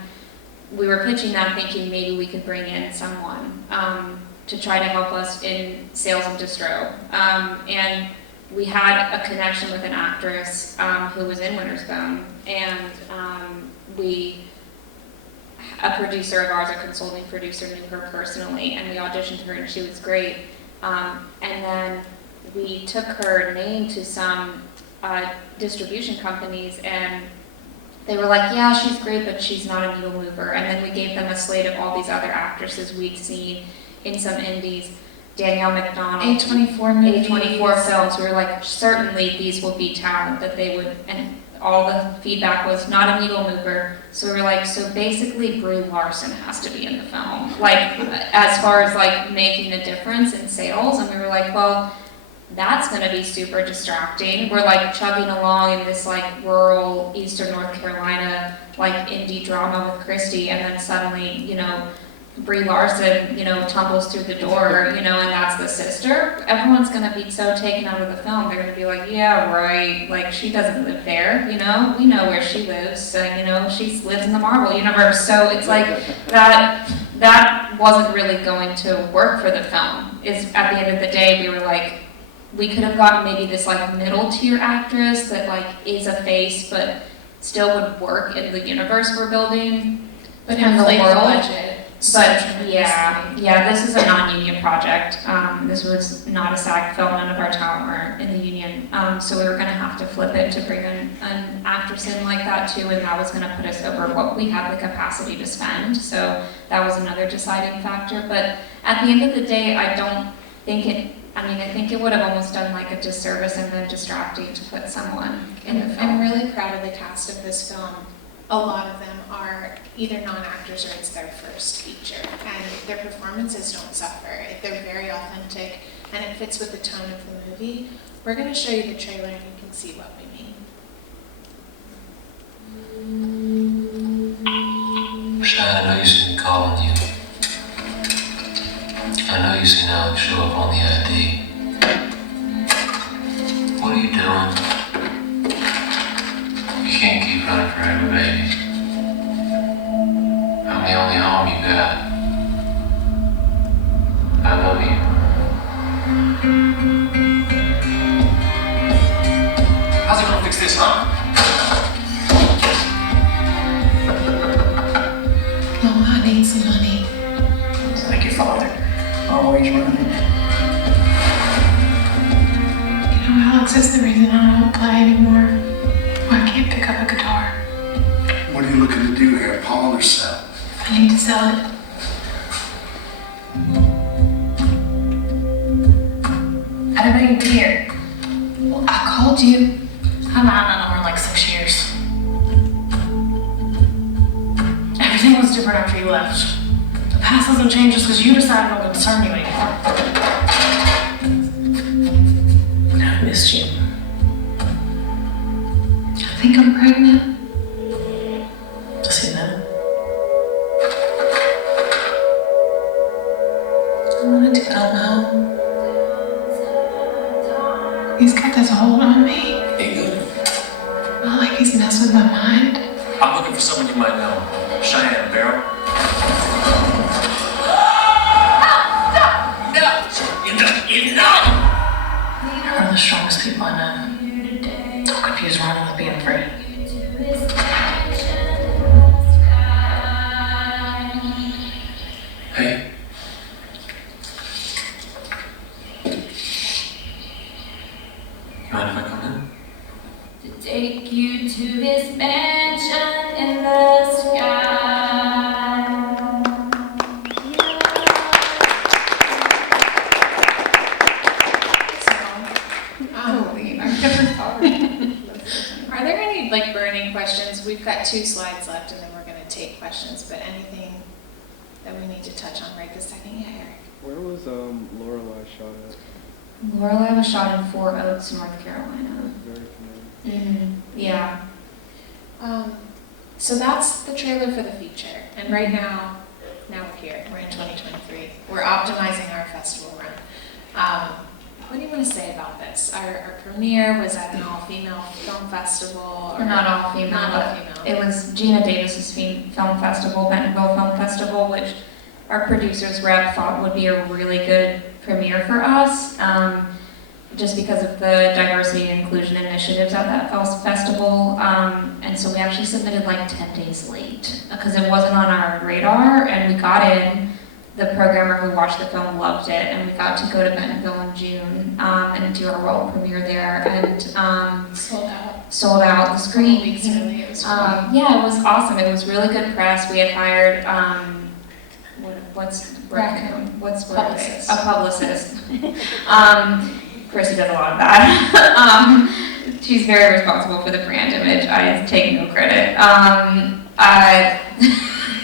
we were pitching that thinking maybe we could bring in someone to try to help us in sales and distro. And we had a connection with an actress who was in Winter's Bone, and a producer of ours, a consulting producer, knew her personally, and we auditioned her, and she was great. And then we took her name to some distribution companies, and they were like, yeah, she's great, but she's not a needle mover. And then we gave them a slate of all these other actresses we'd seen in some indies. Danielle McDonald. A24 movies. A24 films. We were like, certainly these will be talent that they would, and all the feedback was not a needle mover. So we were like, so basically Brie Larson has to be in the film. Like, as far as like making a difference in sales. And we were like, well, that's going to be super distracting. We're like chugging along in this like rural Eastern North Carolina like indie drama with Kristi, and then suddenly, you know, Brie Larson, you know, tumbles through the door, you know, and that's the sister. Everyone's going to be so taken out of the film. They're going to be like, yeah, right, like she doesn't live there, you know, we know where she lives, you know, she lives in the Marvel universe. So it's like that wasn't really going to work for the film. Is at the end of the day, we were like, we could have gotten maybe this like middle tier actress that like is a face but still would work in the universe we're building, but in the world budget. But yeah, this is a non-union project. This was not a SAG film. None of our talent were in the union, so we were going to have to flip it to bring an actress in like that too, and that was going to put us over what we had the capacity to spend. So that was another deciding factor. But at the end of the day, I don't think it I mean, I think it would have almost done like a disservice and been distracting to put someone in the film. I'm really proud of the cast of this film. A lot of them are either non-actors or it's their first feature, and their performances don't suffer. They're very authentic, and it fits with the tone of the movie. We're going to show you the trailer and you can see what we mean. Shine, I know you see me calling you. I know you seen Alex show up on the ID. What are you doing? You can't keep running forever, baby. I'm the only home you got. I love you. How's it gonna fix this, huh? Mama, I need some money. Like your father, always running. You know, Alex is the reason I don't play anymore. Why I can't pick up a guitar. What are you looking to do here, pawn or sell? I need to sell it. I didn't know you'd be here. Well, I called you. I'm out on over like 6 years. Everything was different after you left. The past hasn't changed just because you decided it don't concern you anymore. I've missed you. I think I'm pregnant. Does he know? I want to do it on my own. He's got this hold on me. Ain't good. Not like he's messed with my mind. I'm looking for someone you might know. Cheyenne Barrow. Enough! You're the strongest people I know. Don't confuse running with being free. Hey. You mind if I come in? To take you to this mansion in the sky. Are there any like burning questions? We've got 2 slides left and then we're going to take questions, but anything that we need to touch on right this second? Yeah, Eric. Where was Lorelei shot at? Lorelei was shot in 4 Oaks, North Carolina. Very familiar. Yeah. So that's the trailer for the feature. And right now we're here. We're in 2023. We're optimizing our festival run. What do you want to say about this? Our premiere was at an all-female film festival. Or Not all female. Not all female. It was Gina Davis's film festival, Bentonville Film Festival, which our producers rep thought would be a really good premiere for us, just because of the diversity and inclusion initiatives at that festival. And so we actually submitted like 10 days late because it wasn't on our radar, and we got in. The programmer who watched the film loved it, and we got to go to Bentonville in June and do our world premiere there, and Sold out. sold out. The screen. Weeks early. It was Yeah, it was awesome. It was really good press. We had hired what's Publicist. a publicist. Kristi does a lot of that. She's very responsible for the brand image. I take no credit.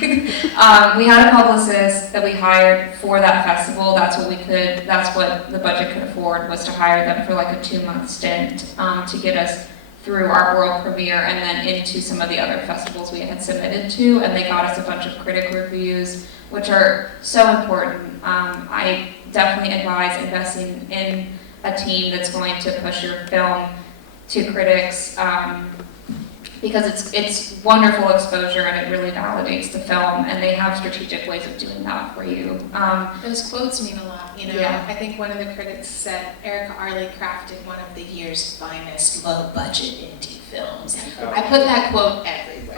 We had a publicist that we hired for that festival. That's what the budget could afford, was to hire them for like a 2-month stint to get us through our world premiere and then into some of the other festivals we had submitted to, and they got us a bunch of critic reviews, which are so important. I definitely advise investing in a team that's going to push your film to critics, because it's wonderful exposure and it really validates the film, and they have strategic ways of doing that for you. Those quotes mean a lot, you know. Yeah. I think one of the critics said Erika Arlee crafted one of the year's finest low-budget indie films. I put that quote everywhere.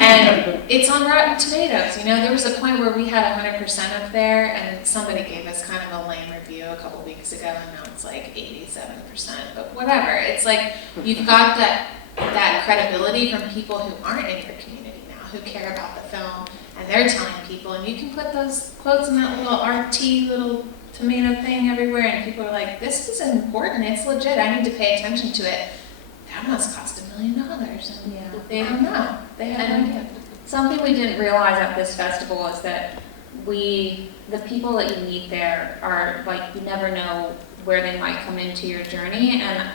And it's on Rotten Tomatoes, you know. There was a point where we had 100% up there, and somebody gave us kind of a lame review a couple weeks ago, and now it's like 87%. But whatever, it's like you've got that credibility from people who aren't in your community now, who care about the film, and they're telling people, and you can put those quotes in that little RT little tomato thing everywhere, and people are like, this is important, it's legit, I need to pay attention to it. That must cost $1 million. And Yeah. they don't know. They have no idea. Something we didn't realize at this festival is that the people that you meet there are like, you never know where they might come into your journey. And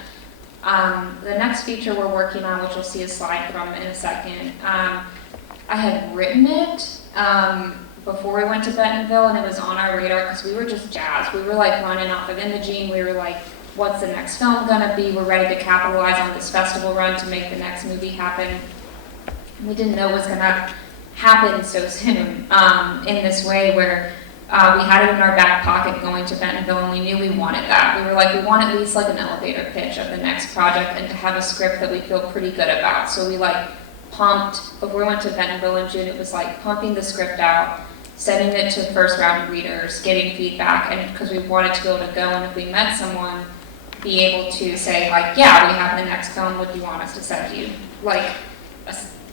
the next feature we're working on, which you'll see a slide from in a second, I had written it before we went to Bentonville, and it was on our radar because we were just jazzed. We were like running off of Imogene. We were like, what's the next film gonna be? We're ready to capitalize on this festival run to make the next movie happen. We didn't know it was gonna happen so soon in this way where we had it in our back pocket going to Bentonville, and we knew we wanted that. We were like, we want at least like an elevator pitch of the next project and to have a script that we feel pretty good about. So we like pumped, before we went to Bentonville in June, it was like pumping the script out, sending it to the first round of readers, getting feedback, and because we wanted to be able to go, and if we met someone, be able to say like, yeah, we have the next film, what do you want us to send you? Like,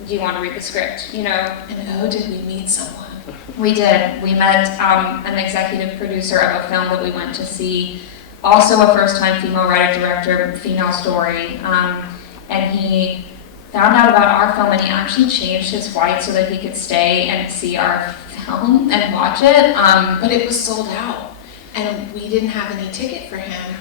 do you want to read the script, you know? And did we meet someone? We did. We met an executive producer of a film that we went to see, also a first-time female writer-director, female story, and he found out about our film, and he actually changed his flight so that he could stay and see our film and watch it. But it was sold out, and we didn't have any ticket for him,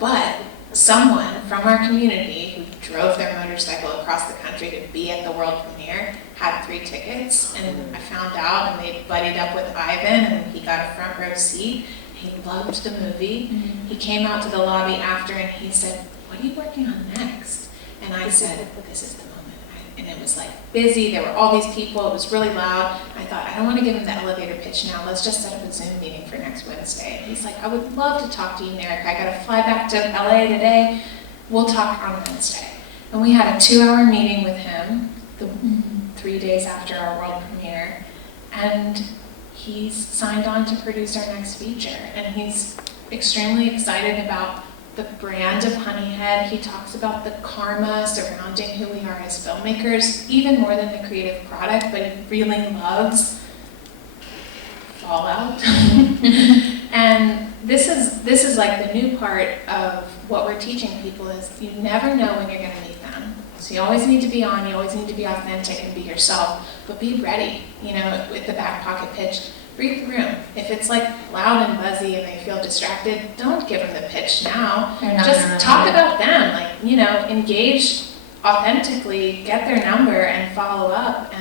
but someone from our community who drove their motorcycle across the country to be at the world premiere had 3 tickets, and I found out, and they buddied up with Ivan, and he got a front row seat. He loved the movie. He came out to the lobby after, and he said, what are you working on next? And I said, this is the moment. And it was like busy, there were all these people, it was really loud. I thought, I don't want to give him the elevator pitch now, let's just set up a Zoom meeting for next Wednesday. And he's like, I would love to talk to you, Erica. I gotta fly back to LA today. We'll talk on Wednesday. And we had a 2-hour meeting with him, 3 days after our world premiere. And he's signed on to produce our next feature. And he's extremely excited about the brand of Honeyhead. He talks about the karma surrounding who we are as filmmakers, even more than the creative product, but he really loves Fallout. And this is like the new part of what we're teaching people is you never know when you're gonna meet them. So you always need to be on, you always need to be authentic and be yourself, but be ready, you know, with the back pocket pitch. Read the room. If it's like loud and buzzy and they feel distracted, don't give them the pitch now. Just talk about them, like, you know, engage authentically, get their number and follow up.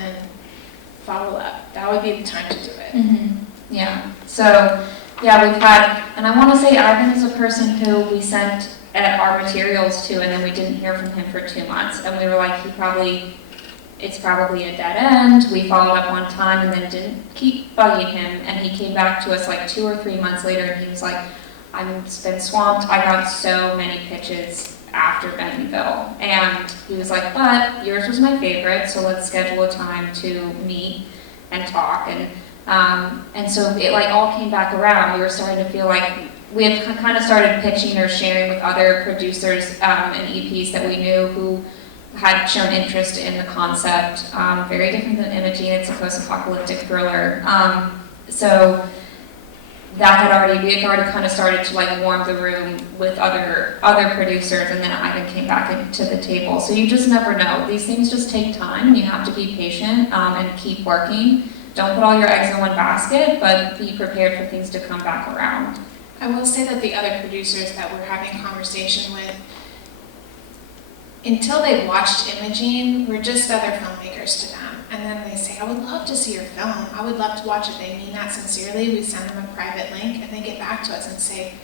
That would be the time to do it. Yeah, so yeah, we've had, and I want to say Ivan is a person who we sent our materials to, and then we didn't hear from him for 2 months, and we were like, it's probably a dead end. We followed up one time and then didn't keep bugging him, and he came back to us like 2 or 3 months later, and he was like, I've been swamped. I got so many pitches after Bentonville, and he was like, but yours was my favorite, so let's schedule a time to meet and talk. And so it like all came back around. We were starting to feel like we had kind of started pitching or sharing with other producers and EPs that we knew who had shown interest in the concept. Very different than Imogene. It's a post-apocalyptic thriller. So that we had already kind of started to like warm the room with other producers, and then Ivan came back into the table. So you just never know. These things just take time, and you have to be patient and keep working. Don't put all your eggs in one basket, but be prepared for things to come back around. I will say that the other producers that we're having conversation with, until they watched Imogene, we're just other filmmakers to them. And then they say, I would love to see your film. I would love to watch it. They mean that sincerely. We send them a private link, and they get back to us and say,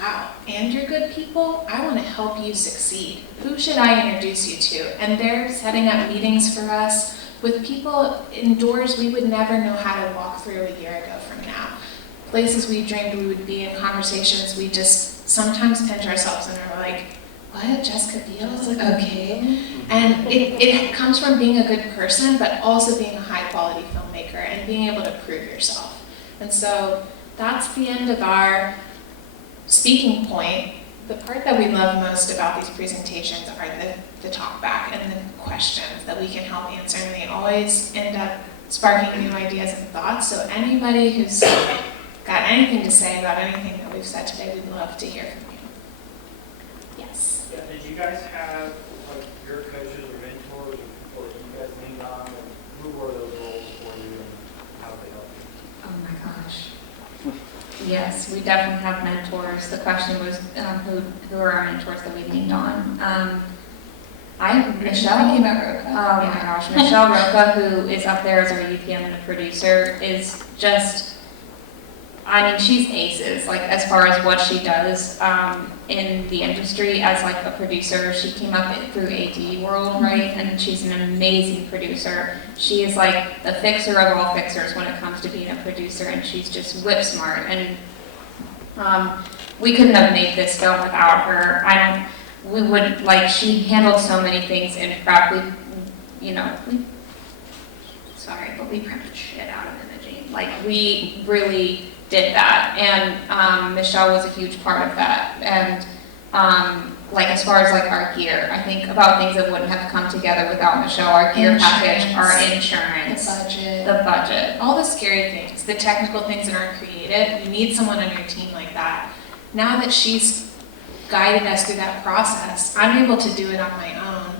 wow, and you're good people? I want to help you succeed. Who should I introduce you to? And they're setting up meetings for us with people in doors we would never know how to walk through a year ago from now. Places we dreamed we would be in, conversations we just sometimes pinch ourselves and are like, what, Jessica Biel? It's like, okay. And it comes from being a good person, but also being a high quality filmmaker and being able to prove yourself. And so that's the end of our speaking point. The part that we love most about these presentations are the talk back and the questions that we can help answer, and they always end up sparking new ideas and thoughts. So anybody who's got anything to say about anything that we've said today, we'd love to hear from you. Yes. Yeah, did you guys have like your coaches or mentors or people that you guys leaned on? And who were those roles for you and how did they help you? Oh my gosh. Yes, we definitely have mentors. The question was, who are our mentors that we leaned on? Michelle. Thinking about Roca. Oh my gosh, Michelle Roca, who is up there as our UPM and a producer, is just, I mean, she's aces, like as far as what she does in the industry as like a producer. She came up through AD world, right? And she's an amazing producer. She is like the fixer of all fixers when it comes to being a producer, and she's just whip smart. And we couldn't have made this film without her. We would, like, she handled so many things in prep. But we prepped shit out of imaging. Like, we really did that. And Michelle was a huge part of that. And, like, as far as, like, our gear, I think about things that wouldn't have come together without Michelle. Our gear package, our insurance, the budget. All the scary things, the technical things that aren't creative. You need someone on your team like that. Now that she's guided us through that process, I'm able to do it on my own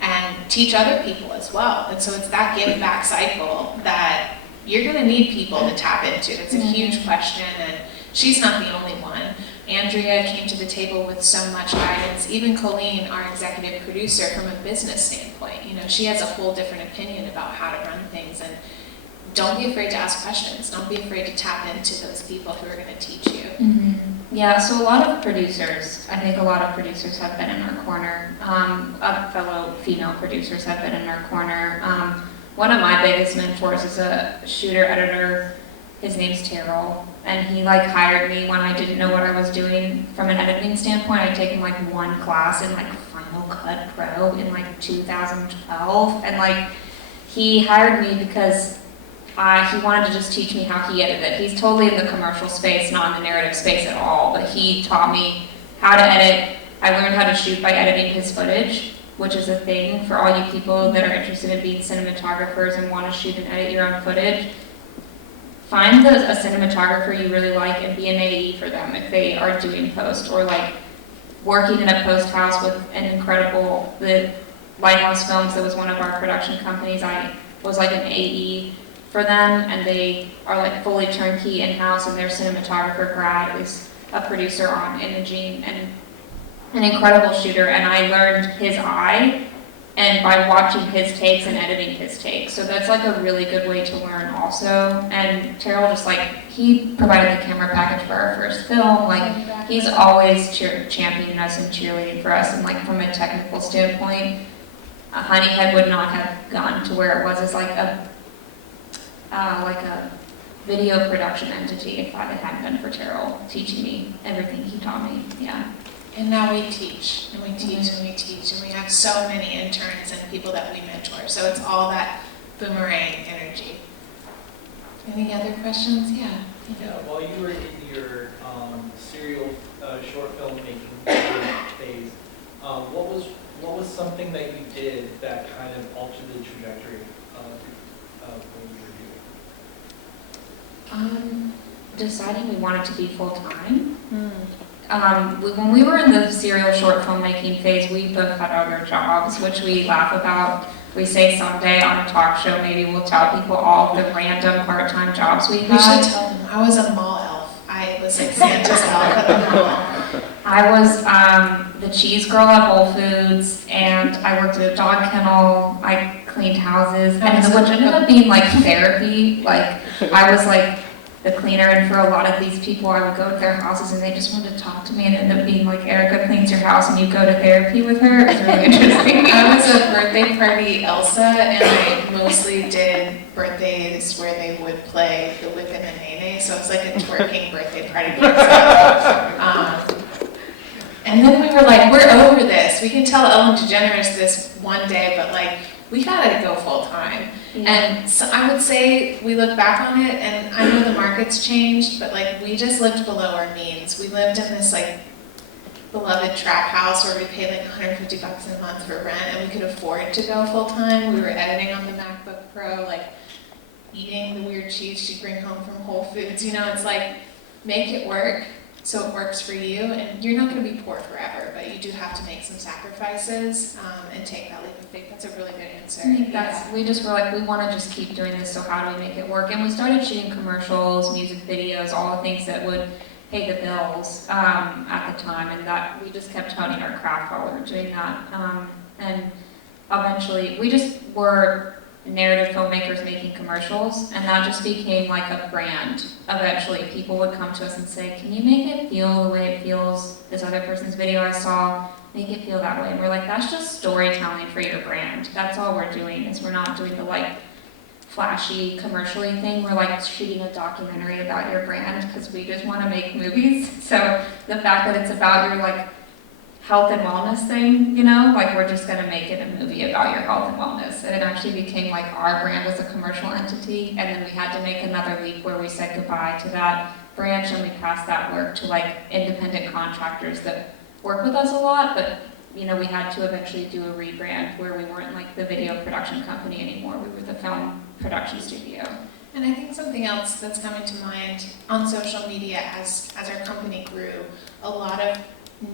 and teach other people as well. And so it's that give back cycle that you're going to need people to tap into. It's a huge question, and she's not the only one. Andrea came to the table with so much guidance. Even Colleen, our executive producer, from a business standpoint, she has a whole different opinion about how to run things. And don't be afraid to ask questions. Don't be afraid to tap into those people who are going to teach you. Yeah, so a lot of producers, I think a lot of producers have been in our corner. Fellow female producers have been in our corner. One of my biggest mentors is a shooter editor. His name's Terrell, and he like hired me when I didn't know what I was doing from an editing standpoint. I'd taken like one class in like Final Cut Pro in like 2012, and like he hired me because he wanted to just teach me how he edited. He's totally in the commercial space, not in the narrative space at all, but he taught me how to edit. I learned how to shoot by editing his footage, which is a thing for all you people that are interested in being cinematographers and want to shoot and edit your own footage. Find a cinematographer you really like and be an AE for them if they are doing post, or like working in a post house with an incredible, the Lighthouse Films, that was one of our production companies. I was like an AE for them, and they are like fully turnkey in-house, and their cinematographer grad is a producer on imaging and an incredible shooter. And I learned his eye, and by watching his takes and editing his takes. So that's like a really good way to learn also. And Terrell just like, he provided the camera package for our first film. Like, he's always championing us and cheerleading for us. And like from a technical standpoint, Honeyhead would not have gone to where it was as like a video production entity if it hadn't been for Terrell teaching me everything he taught me. Yeah. And now we teach, and we teach, and we teach, and we have so many interns and people that we mentor. So it's all that boomerang energy. Any other questions? Yeah. Yeah, while you were in your serial short film making phase, what was something that you did that kind of altered the trajectory of what you were doing? Deciding we wanted to be full-time. When we were in the serial short filmmaking phase, we both had other jobs, which we laugh about. We say someday on a talk show, maybe we'll tell people all the random part-time jobs we had. We should tell them. I was a mall elf. I was like Santa's elf at the mall. I was the cheese girl at Whole Foods, and I worked at a dog kennel. I cleaned houses, and which ended up being like therapy. Like, I was like the cleaner, and for a lot of these people, I would go to their houses and they just wanted to talk to me, and it ended up being like, Erica cleans your house and you go to therapy with her. It's really interesting. I was a birthday party Elsa, and I mostly did birthdays where they would play the whip and the nene, so it was like a twerking birthday party Elsa. And then we were like, we're over this. We can tell Ellen DeGeneres this one day, but like, we gotta go full time. Yeah. And so I would say we look back on it, and I know the market's changed, but like, we just lived below our means. We lived in this like beloved trap house where we paid like $150 a month for rent, and we could afford to go full time. We were editing on the MacBook Pro, like eating the weird cheese she'd bring home from Whole Foods. It's like, make it work so it works for you, and you're not going to be poor forever, but you do have to make some sacrifices and take that leap of faith. That's a really good answer. I think we just were like, we want to just keep doing this, so how do we make it work? And we started shooting commercials, music videos, all the things that would pay the bills at the time, and that we just kept honing our craft while we were doing that. And eventually, we just were narrative filmmakers making commercials, and that just became like a brand. Eventually, people would come to us and say, can you make it feel the way it feels this other person's video I saw, make it feel that way. And we're like, that's just storytelling for your brand. That's all we're doing, is we're not doing the like flashy commercially thing. We're like shooting a documentary about your brand because we just want to make movies. So the fact that it's about your like health and wellness thing, you know, like we're just gonna make it a movie about your health and wellness. And it actually became like our brand was a commercial entity, and then we had to make another leap where we said goodbye to that branch and we passed that work to like independent contractors that work with us a lot, but you know, we had to eventually do a rebrand where we weren't like the video production company anymore, we were the film production studio. And I think something else that's coming to mind on social media as our company grew, a lot of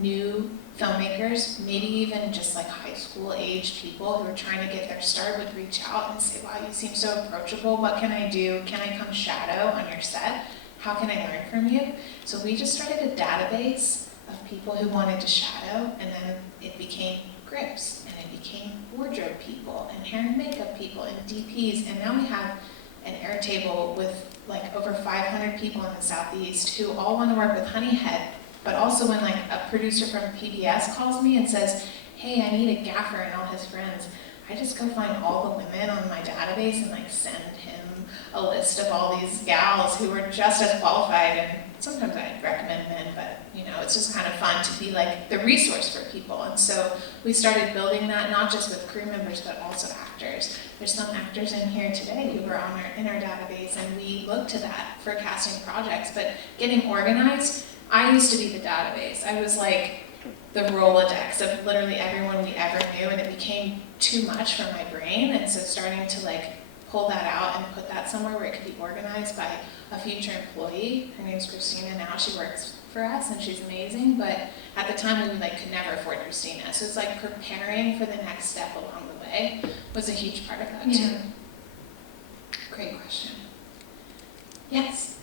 new filmmakers, maybe even just like high school age people who are trying to get their start would reach out and say, wow, you seem so approachable, what can I do? Can I come shadow on your set? How can I learn from you? So we just started a database of people who wanted to shadow, and then it became grips, and it became wardrobe people, and hair and makeup people, and DPs, and now we have an Airtable with like over 500 people in the Southeast who all want to work with Honeyhead. But also when like a producer from PBS calls me and says, hey, I need a gaffer and all his friends, I just go find all the women on my database and like send him a list of all these gals who are just as qualified, and sometimes I recommend men, but you know, it's just kind of fun to be like the resource for people. And so we started building that not just with crew members, but also actors. There's some actors in here today who are in our database, and we look to that for casting projects. But getting organized, I used to be the database. I was like the Rolodex of literally everyone we ever knew, and it became too much for my brain. And so starting to like pull that out and put that somewhere where it could be organized by a future employee. Her name's Christina now, she works for us and she's amazing, but at the time we like could never afford Christina. So it's like preparing for the next step along the way was a huge part of that too. Great question. Yes?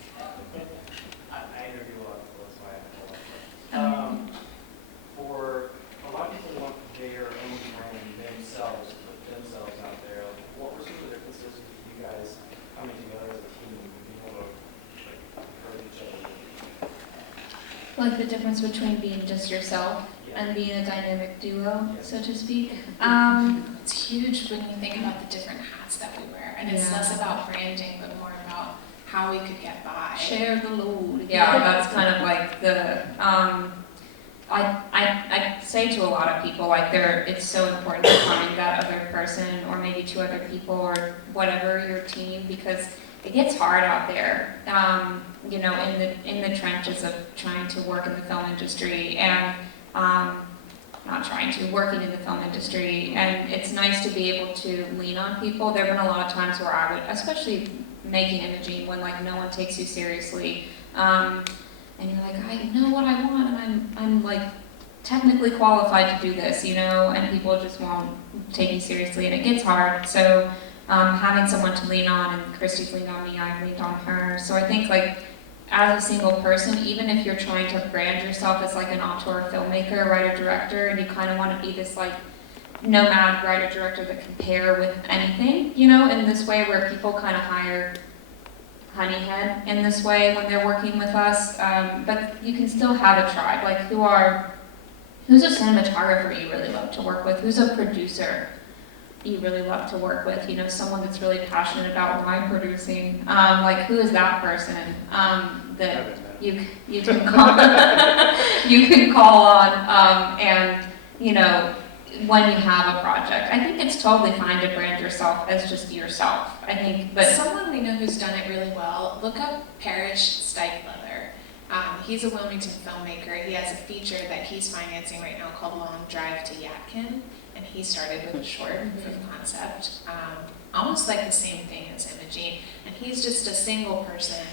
I interview a lot of people, that's why I have a lot of questions. For a lot of people want their own brand themselves, put themselves out there. What were some of the differences with you guys coming together as a team and being able to like, encourage each other? Like the difference between being just yourself and being a dynamic duo, so to speak. It's huge when you think about the different hats that we wear, and it's less about branding, but more about how we could get by. Share the load. Yeah, that's kind of like the, I say to a lot of people, like it's so important to find that other person, or maybe two other people, or whatever your team, because it gets hard out there, you know, in the trenches of trying to work in the film industry, and working in the film industry, and it's nice to be able to lean on people. There have been a lot of times where I would, especially making imaging, when like no one takes you seriously, and you're like, I know what I want, and I'm like technically qualified to do this, you know, and people just won't take you seriously, and it gets hard. So having someone to lean on, and Kristi's leaned on me, I've leaned on her. So I think like as a single person, even if you're trying to brand yourself as like an auteur filmmaker, writer, director, and you kind of want to be this like nomad writer, director that can pair with anything, you know, in this way where people kind of hire Honeyhead in this way when they're working with us, but you can still have a tribe. Like who's a cinematographer you really love to work with? Who's a producer you really love to work with? You know, someone that's really passionate about wine producing. Like who is that person that you can call you can call on, and you know, when you have a project. I think it's totally fine to brand yourself as just yourself. I think, but someone we know who's done it really well, look up Parrish Steichleather. He's a Wilmington filmmaker. He has a feature that he's financing right now called Long Drive to Yadkin, and he started with a short from concept, almost like the same thing as imaging, and he's just a single person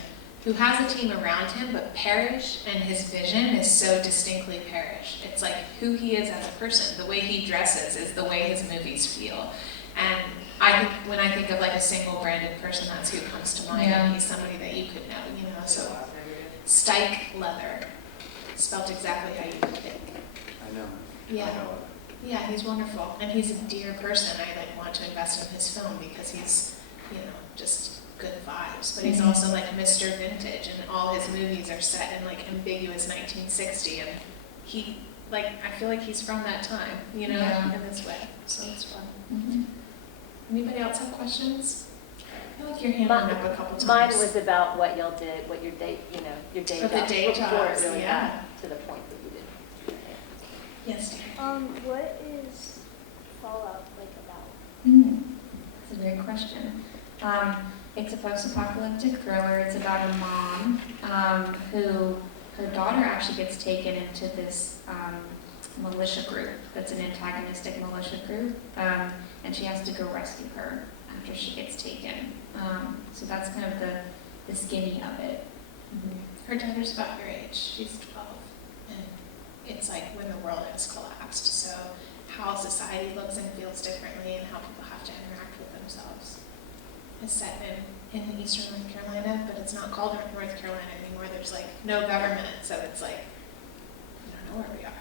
who has a team around him, but Parrish and his vision is so distinctly Parrish. It's like who he is as a person. The way he dresses is the way his movies feel. And I think when I think of like a single branded person, that's who comes to mind. Yeah. And he's somebody that you could know, you know. So Stike Leather, spelled exactly how you would think. I know. Yeah. I know. Yeah, he's wonderful, and he's a dear person. I like want to invest in his film because he's, you know, just good vibes. But he's also like Mr. Vintage, and all his movies are set in like ambiguous 1960, and he, like, I feel like he's from that time, you know, in this way. So it's fun. Anybody else have questions? I feel like your hand went up a couple times. Mine was about what y'all did, what your day, you know, your day the day before jobs, it really yeah. got to the point that you did. Yes, dear. What is Fallout like about? That's a great question. It's a post-apocalyptic thriller. It's about a mom who, her daughter actually gets taken into this militia group that's an antagonistic militia group, and she has to go rescue her after she gets taken. So that's kind of the skinny of it. Her daughter's about your age. She's 12. And it's like when the world has collapsed. So how society looks and feels differently and how people have to interact with themselves. It's set in eastern North Carolina, but it's not called North Carolina anymore. There's like no government, so it's like, I don't know where we are.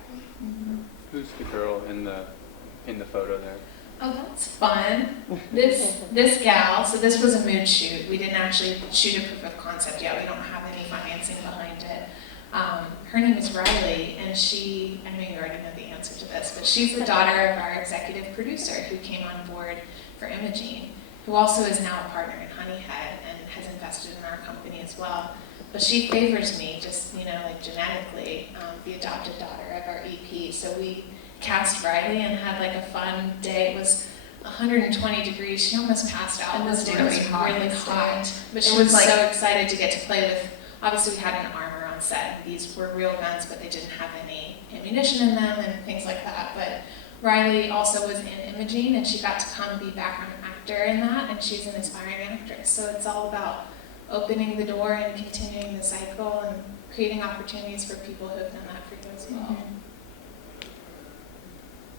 Who's the girl in the photo there? Oh, that's fun. This gal, so this was a mood shoot. We didn't actually shoot a proof of concept yet. We don't have any financing behind it. Her name is Riley, and she, I know you already know the answer to this, but she's the daughter of our executive producer who came on board for Imogene, who also is now a partner in Honeyhead and has invested in our company as well. But she favors me, just, you know, like genetically, the adopted daughter of our EP. So we cast Riley and had like a fun day. It was 120 degrees. She almost passed out. It was really hot. But she was so excited to get to play with, obviously we had an armor on set. And these were real guns, but they didn't have any ammunition in them and things like that. But Riley also was in Imogene, and she got to come be background actor in that, and she's an aspiring actress. So it's all about opening the door and continuing the cycle and creating opportunities for people who have done that for you as well.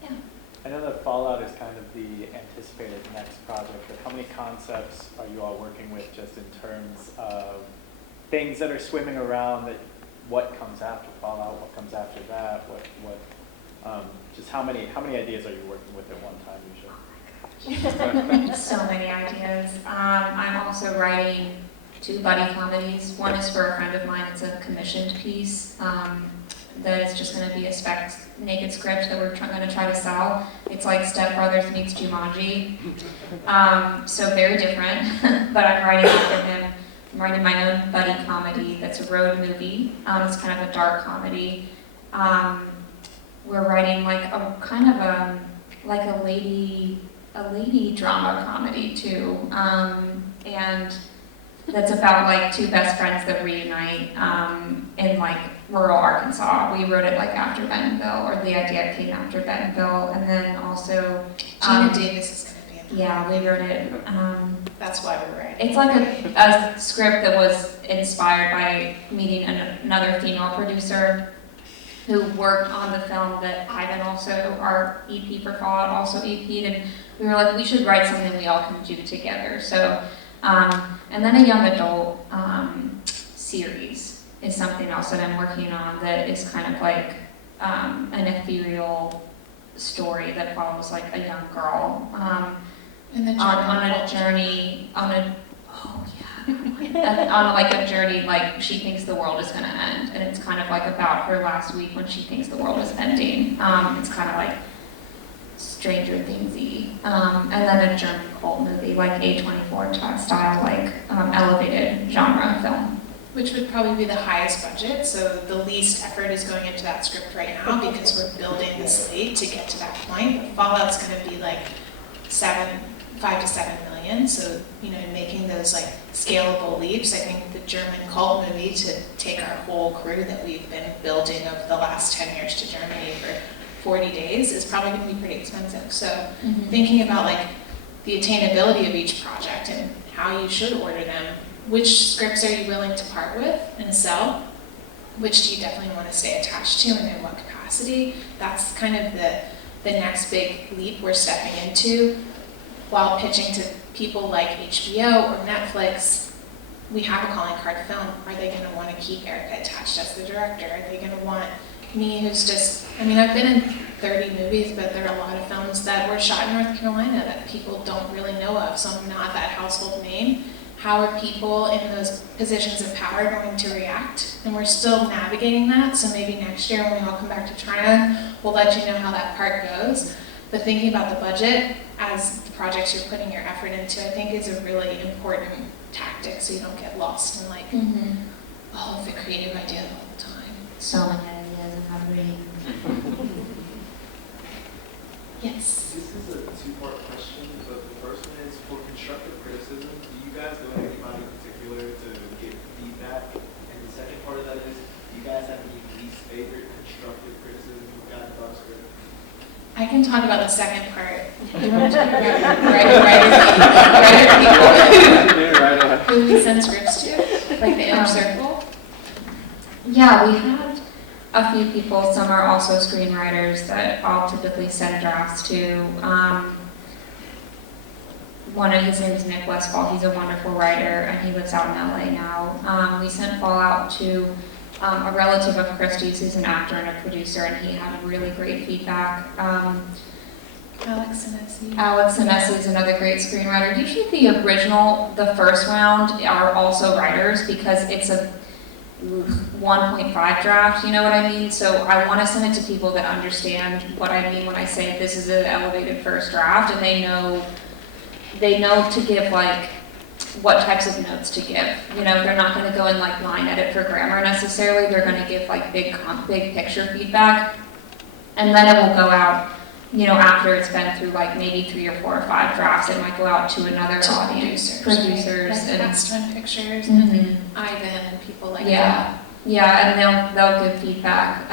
Yeah. I know that Fallout is kind of the anticipated next project, but how many concepts are you all working with just in terms of things that are swimming around, that what comes after Fallout, what comes after that, just how many ideas are you working with at one time usually? So many ideas. I'm also writing 2 buddy comedies. One is for a friend of mine. It's a commissioned piece that is just going to be a spec naked script that we're going to try to sell. It's like Step Brothers meets Jumanji. So very different, but I'm writing it for him. I'm writing my own buddy comedy that's a road movie. It's kind of a dark comedy. We're writing like a kind of a lady drama comedy too, and that's about like 2 best friends that reunite in like rural Arkansas. We wrote it like after Bentonville, or the idea came after Bentonville, and then also Gina Davis is going to be in the yeah, we wrote it. That's why we're writing. It's like a script that was inspired by meeting another female producer who worked on the film that Ivan, also our EP for Fallout, also EP'd, and we were like, we should write something we all can do together. So, and then a young adult series is something else that I'm working on that is kind of like an ethereal story that follows like a young girl on a journey, on like a journey, like she thinks the world is going to end, and it's kind of like about her last week when she thinks the world is ending. It's kind of like Stranger Thingsy, and then a German cult movie, like A24 style, like elevated genre film. Which would probably be the highest budget, so the least effort is going into that script right now because we're building the slate to get to that point. But Fallout's going to be like 5 to 7 million, so you know, making those like scalable leaps. I think the German cult movie, to take our whole crew that we've been building over the last 10 years to Germany for 40 days is probably going to be pretty expensive. So thinking about like the attainability of each project and how you should order them which scripts are you willing to part with and sell? Which do you definitely want to stay attached to and in what capacity? That's kind of the next big leap we're stepping into while pitching to people like HBO or Netflix. We have a calling card film. Are they going to want to keep Erika attached as the director? Are they going to want me, who's just, I mean, I've been in 30 movies, but there are a lot of films that were shot in North Carolina that people don't really know of, so I'm not that household name. How are people in those positions of power going to react? And we're still navigating that, so maybe next year when we all come back to Tryon, we'll let you know how that part goes. But thinking about the budget as the projects you're putting your effort into, I think is a really important tactic, so you don't get lost in like all of the creative ideas all the time. So many ideas and not reading. Yes. This is a two-part question, but the first one is for constructive criticism. Do you guys know anybody in particular to get feedback? And the second part of that is, do you guys have any least favorite constructive criticism you've gotten about a script? I can talk about the second part. Do you want to talk about writer people who we send scripts to, like the inner circle? Yeah, we had a few people. Some are also screenwriters that I'll typically send drafts to. One of his name is Nick Westfall. He's a wonderful writer, and he lives out in LA now. We sent Fallout to a relative of Kristi's who's an actor and a producer, and he had really great feedback. Alex Sinesi is another great screenwriter. Usually the original, the first round, are also writers because it's a 1.5 draft, you know what I mean? So I want to send it to people that understand what I mean when I say this is an elevated first draft, and they know to give like what types of notes to give. You know, they're not going to go in like line edit for grammar necessarily. They're going to give like big picture feedback, and then it will go out. You know, after it's been through like maybe 3 or 4 or 5 drafts, it might go out to another audience, producers, right? and Past Run Pictures and Ivan and people like that. Yeah, and they'll give feedback.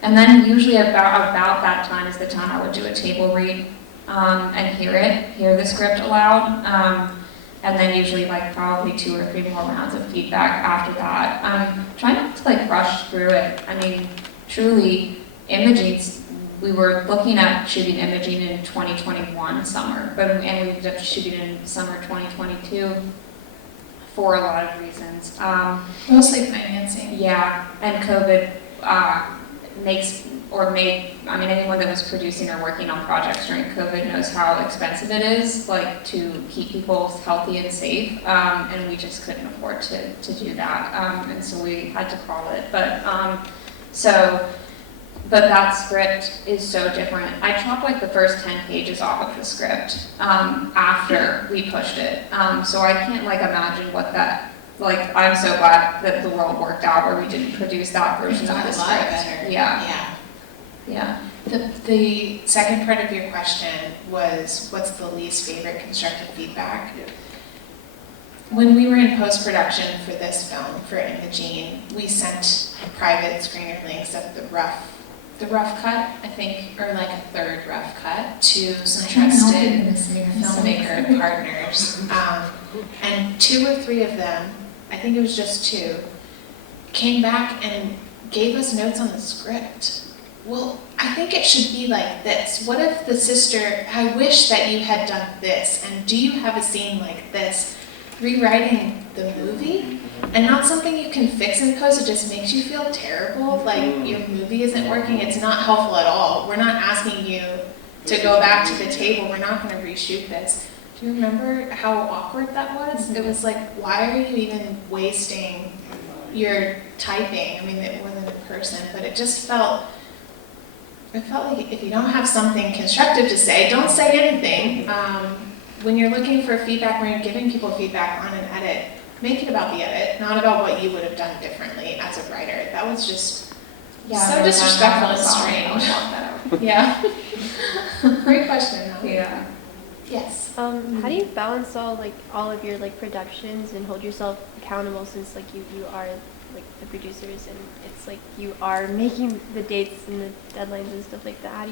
And then usually about that time is the time I would do a table read and hear the script aloud. And then usually like probably 2 or 3 more rounds of feedback after that. Try not to like rush through it. I mean, truly, we were looking at shooting imaging in 2021 summer, and we ended up shooting in summer 2022 for a lot of reasons. Mostly financing. Yeah, and COVID anyone that was producing or working on projects during COVID knows how expensive it is, like to keep people healthy and safe, and we just couldn't afford to do that, and so we had to call it. But that script is so different. I chopped like the first 10 pages off of the script after we pushed it. So I can't like imagine what that, like I'm so glad that the world worked out where we didn't produce that version of the script. Better. Yeah. The second part of your question was, what's the least favorite constructive feedback? Yeah. When we were in post-production for this film, for Imogene, we sent private screener links of the rough cut, I think, or like a third rough cut to some trusted filmmaker partners. And 2 or 3 of them, I think it was just 2, came back and gave us notes on the script. Well, I think it should be like this. What if the sister, I wish that you had done this, and do you have a scene like this? Rewriting the movie, and not something you can fix in post. It just makes you feel terrible, like your movie isn't working. It's not helpful at all. We're not asking you to go back to the table. We're not going to reshoot this. Do you remember how awkward that was? It was like, why are you even wasting your typing? I mean, it wasn't a person, but it just felt like if you don't have something constructive to say, don't say anything. When you're looking for feedback, when you're giving people feedback on an edit, make it about the edit, not about what you would have done differently as a writer. That was just so disrespectful and strange. Yeah. Great question, though. Yeah. Yes. How do you balance all of your productions and hold yourself accountable, since you are the producers, and it's you are making the dates and the deadlines and stuff like that? How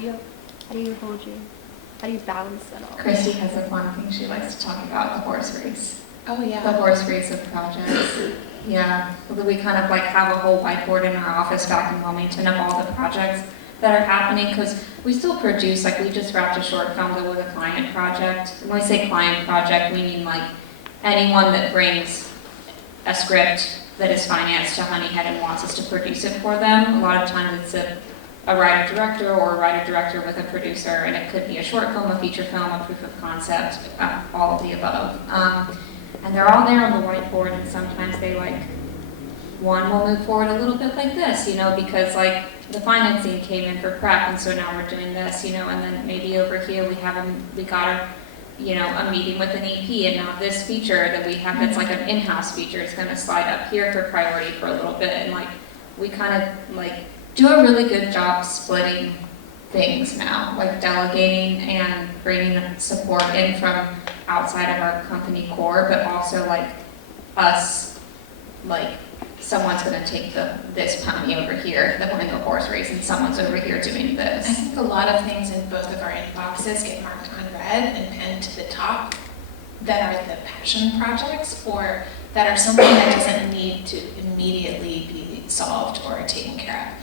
do you balance that all? Kristi has a fun thing she likes to talk about, the horse race. Oh, yeah. The horse race of projects. Yeah, we kind of like have a whole whiteboard in our office back in Wilmington of all the projects that are happening, because we still produce, like we just wrapped a short film that was a client project. When we say client project, we mean like anyone that brings a script that is financed to Honeyhead and wants us to produce it for them. A lot of times it's a writer-director or a writer-director with a producer, and it could be a short film, a feature film, a proof of concept, all of the above. And they're all there on the whiteboard, and sometimes they like, one will move forward a little bit like this, you know, because like the financing came in for prep, and so now we're doing this, you know, and then maybe over here we got a meeting with an EP, and now this feature that we have that's like an in-house feature is going to slide up here for priority for a little bit, and like we kind of like do a really good job splitting things now, like delegating and bringing support in from outside of our company core, but also like us, like someone's going to take this pony over here that won the horse race, and someone's over here doing this. I think a lot of things in both of our inboxes get marked unread and pinned to the top that are the passion projects, or that are something that doesn't need to immediately be solved or taken care of.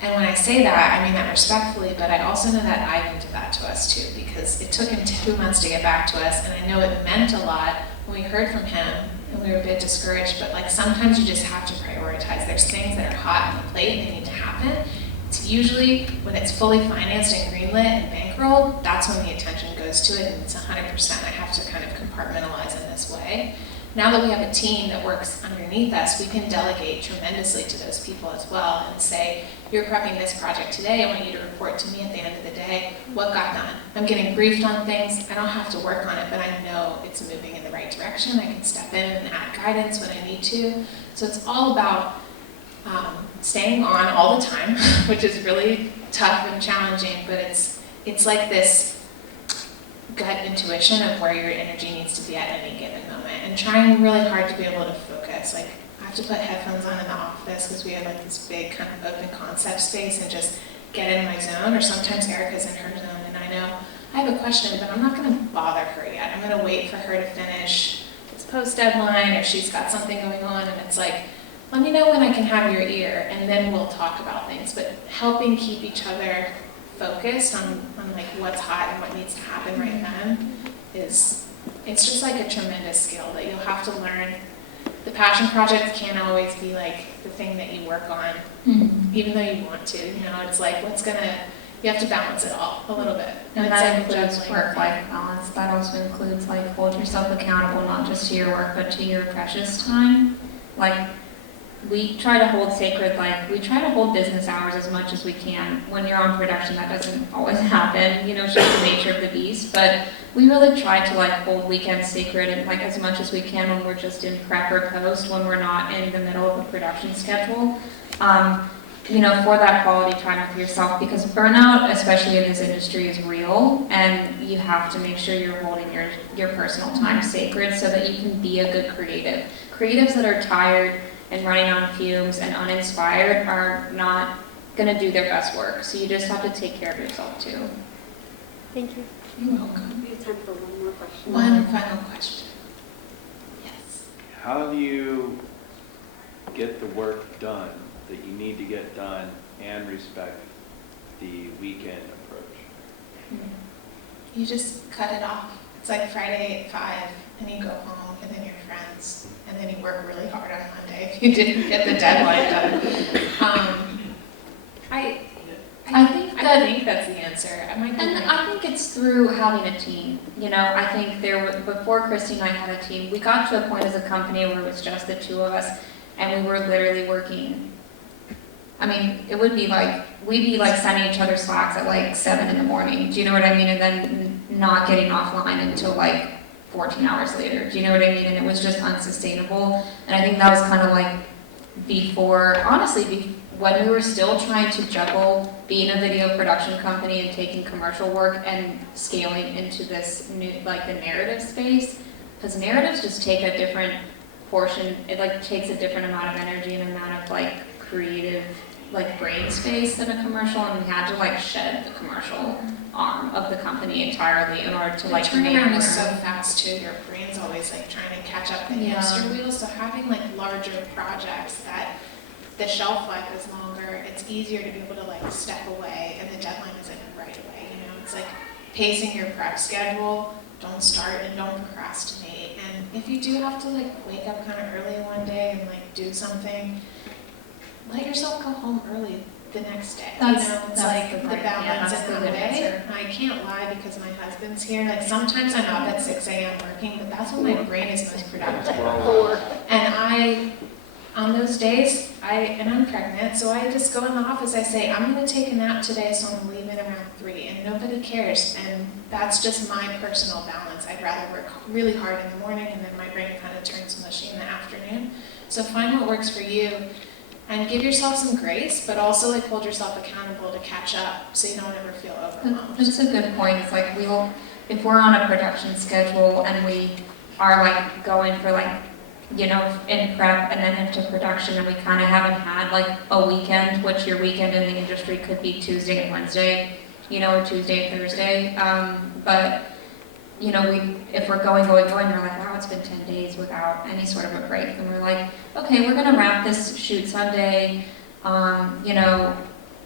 And when I say that, I mean that respectfully, but I also know that Ivan did that to us too, because it took him 2 months to get back to us, and I know it meant a lot when we heard from him, and we were a bit discouraged, but like sometimes you just have to prioritize. There's things that are hot on the plate and they need to happen. It's usually when it's fully financed and greenlit and bankrolled, that's when the attention goes to it, and it's 100%. I have to kind of compartmentalize in this way. Now that we have a team that works underneath us, we can delegate tremendously to those people as well and say, you're prepping this project today, I want you to report to me at the end of the day what got done. I'm getting briefed on things, I don't have to work on it, but I know it's moving in the right direction. I can step in and add guidance when I need to. So it's all about staying on all the time, which is really tough and challenging, but it's like this gut intuition of where your energy needs to be at any given moment, and trying really hard to be able to focus. Like I have to put headphones on in the office because we have like this big kind of open concept space, and just get in my zone, or sometimes Erica's in her zone and I know I have a question, but I'm not going to bother her yet. I'm going to wait for her to finish this post deadline, or she's got something going on, and it's like, let me know when I can have your ear, and then we'll talk about things. But helping keep each other focused on like what's hot and what needs to happen right then it's just like a tremendous skill that you'll have to learn. The passion project can't always be like the thing that you work on, even though you want to, you know, it's like you have to balance it all a little bit. And it's that like includes juggling. work-life balance. That also includes like hold yourself accountable, not just to your work, but to your precious time. Like we try to hold sacred, like we try to hold business hours as much as we can. When you're on production, that doesn't always happen, you know, it's just the nature of the beast, but we really try to like hold weekends sacred, and like as much as we can when we're just in prep or post, when we're not in the middle of a production schedule, you know, for that quality time with yourself, because burnout, especially in this industry, is real, and you have to make sure you're holding your personal time sacred so that you can be a good creative. Creatives that are tired and running on fumes and uninspired are not going to do their best work. So you just have to take care of yourself too. Thank you. You're welcome. We have time for one more question. One final question. Yes. How do you get the work done that you need to get done and respect the weekend approach? You just cut it off. It's like Friday at 5, and you go home, and then you're friends, and then you work really hard on Monday if you didn't get the deadline done. I think that's the answer. I think it's through having a team. You know, I think before Kristi and I had a team, we got to a point as a company where it was just the two of us, and we were literally working. I mean, it would be like, we'd be like sending each other Slacks at like 7 in the morning. Do you know what I mean? And then not getting offline until like 14 hours later. Do you know what I mean? And it was just unsustainable. And I think that was kind of like before, honestly, when we were still trying to juggle being a video production company and taking commercial work and scaling into this new, like the narrative space, because narratives just take a different portion, it like takes a different amount of energy and amount of like creative like brain space than a commercial, and we had to like shed the commercial arm of the company entirely in order to The like make turnaround is so room. fast too, your brain's always like trying to catch up the Yeah. hamster wheel, so having like larger projects that the shelf life is longer, it's easier to be able to like step away and the deadline isn't right away, you know, it's like pacing your prep schedule, don't start and don't procrastinate, and if you do have to like wake up kind of early one day and like do something, let yourself go home early the next day. That's- you know, it's that's like the the right- yeah, balance that's in the the good day. answer. I can't lie because my husband's here. Like sometimes I'm up at 6 a.m. working, but that's when my brain is most productive. And on those days, and I'm pregnant, so I just go in the office, I say, I'm gonna take a nap today, so I'm leaving around 3, and nobody cares. And that's just my personal balance. I'd rather work really hard in the morning, and then my brain kind of turns mushy in the afternoon. So find what works for you, and give yourself some grace, but also like hold yourself accountable to catch up, so you don't ever feel overwhelmed. That's a good point. It's like if we're on a production schedule and we are like going for like, you know, in prep and then into production and we kind of haven't had like a weekend, which your weekend in the industry could be Tuesday and Wednesday, you know, or Tuesday and Thursday. But, you know, if we're going, we're like, wow, it's been 10 days without any sort of a break. And we're like, okay, we're gonna wrap this shoot Sunday. You know,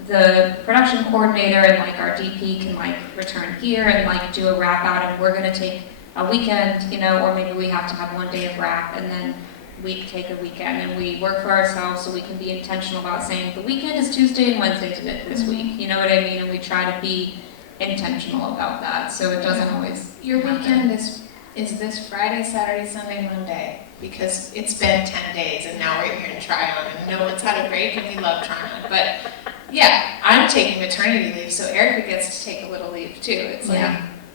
the production coordinator and like our DP can like return here and like do a wrap out, and we're gonna take a weekend, you know, or maybe we have to have one day of wrap and then we take a weekend and we work for ourselves, so we can be intentional about saying the weekend is Tuesday and Wednesday this week, you know what I mean? And we try to be intentional about that, so it doesn't always Your happen. weekend is this Friday, Saturday, Sunday, Monday, because it's been 10 days and now we're here in Tryon and no one's had a break and we love Tryon. But yeah, I'm taking maternity leave, so Erika gets to take a little leave too. It's like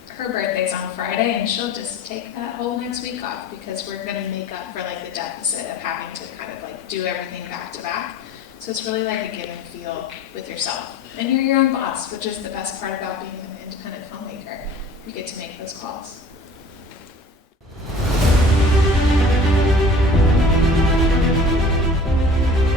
her birthday's on Friday and she'll just take that whole next week off because we're gonna make up for like the deficit of having to kind of like do everything back to back. So it's really like a give and feel with yourself. And you're your own boss, which is the best part about being an independent filmmaker. You get to make those calls.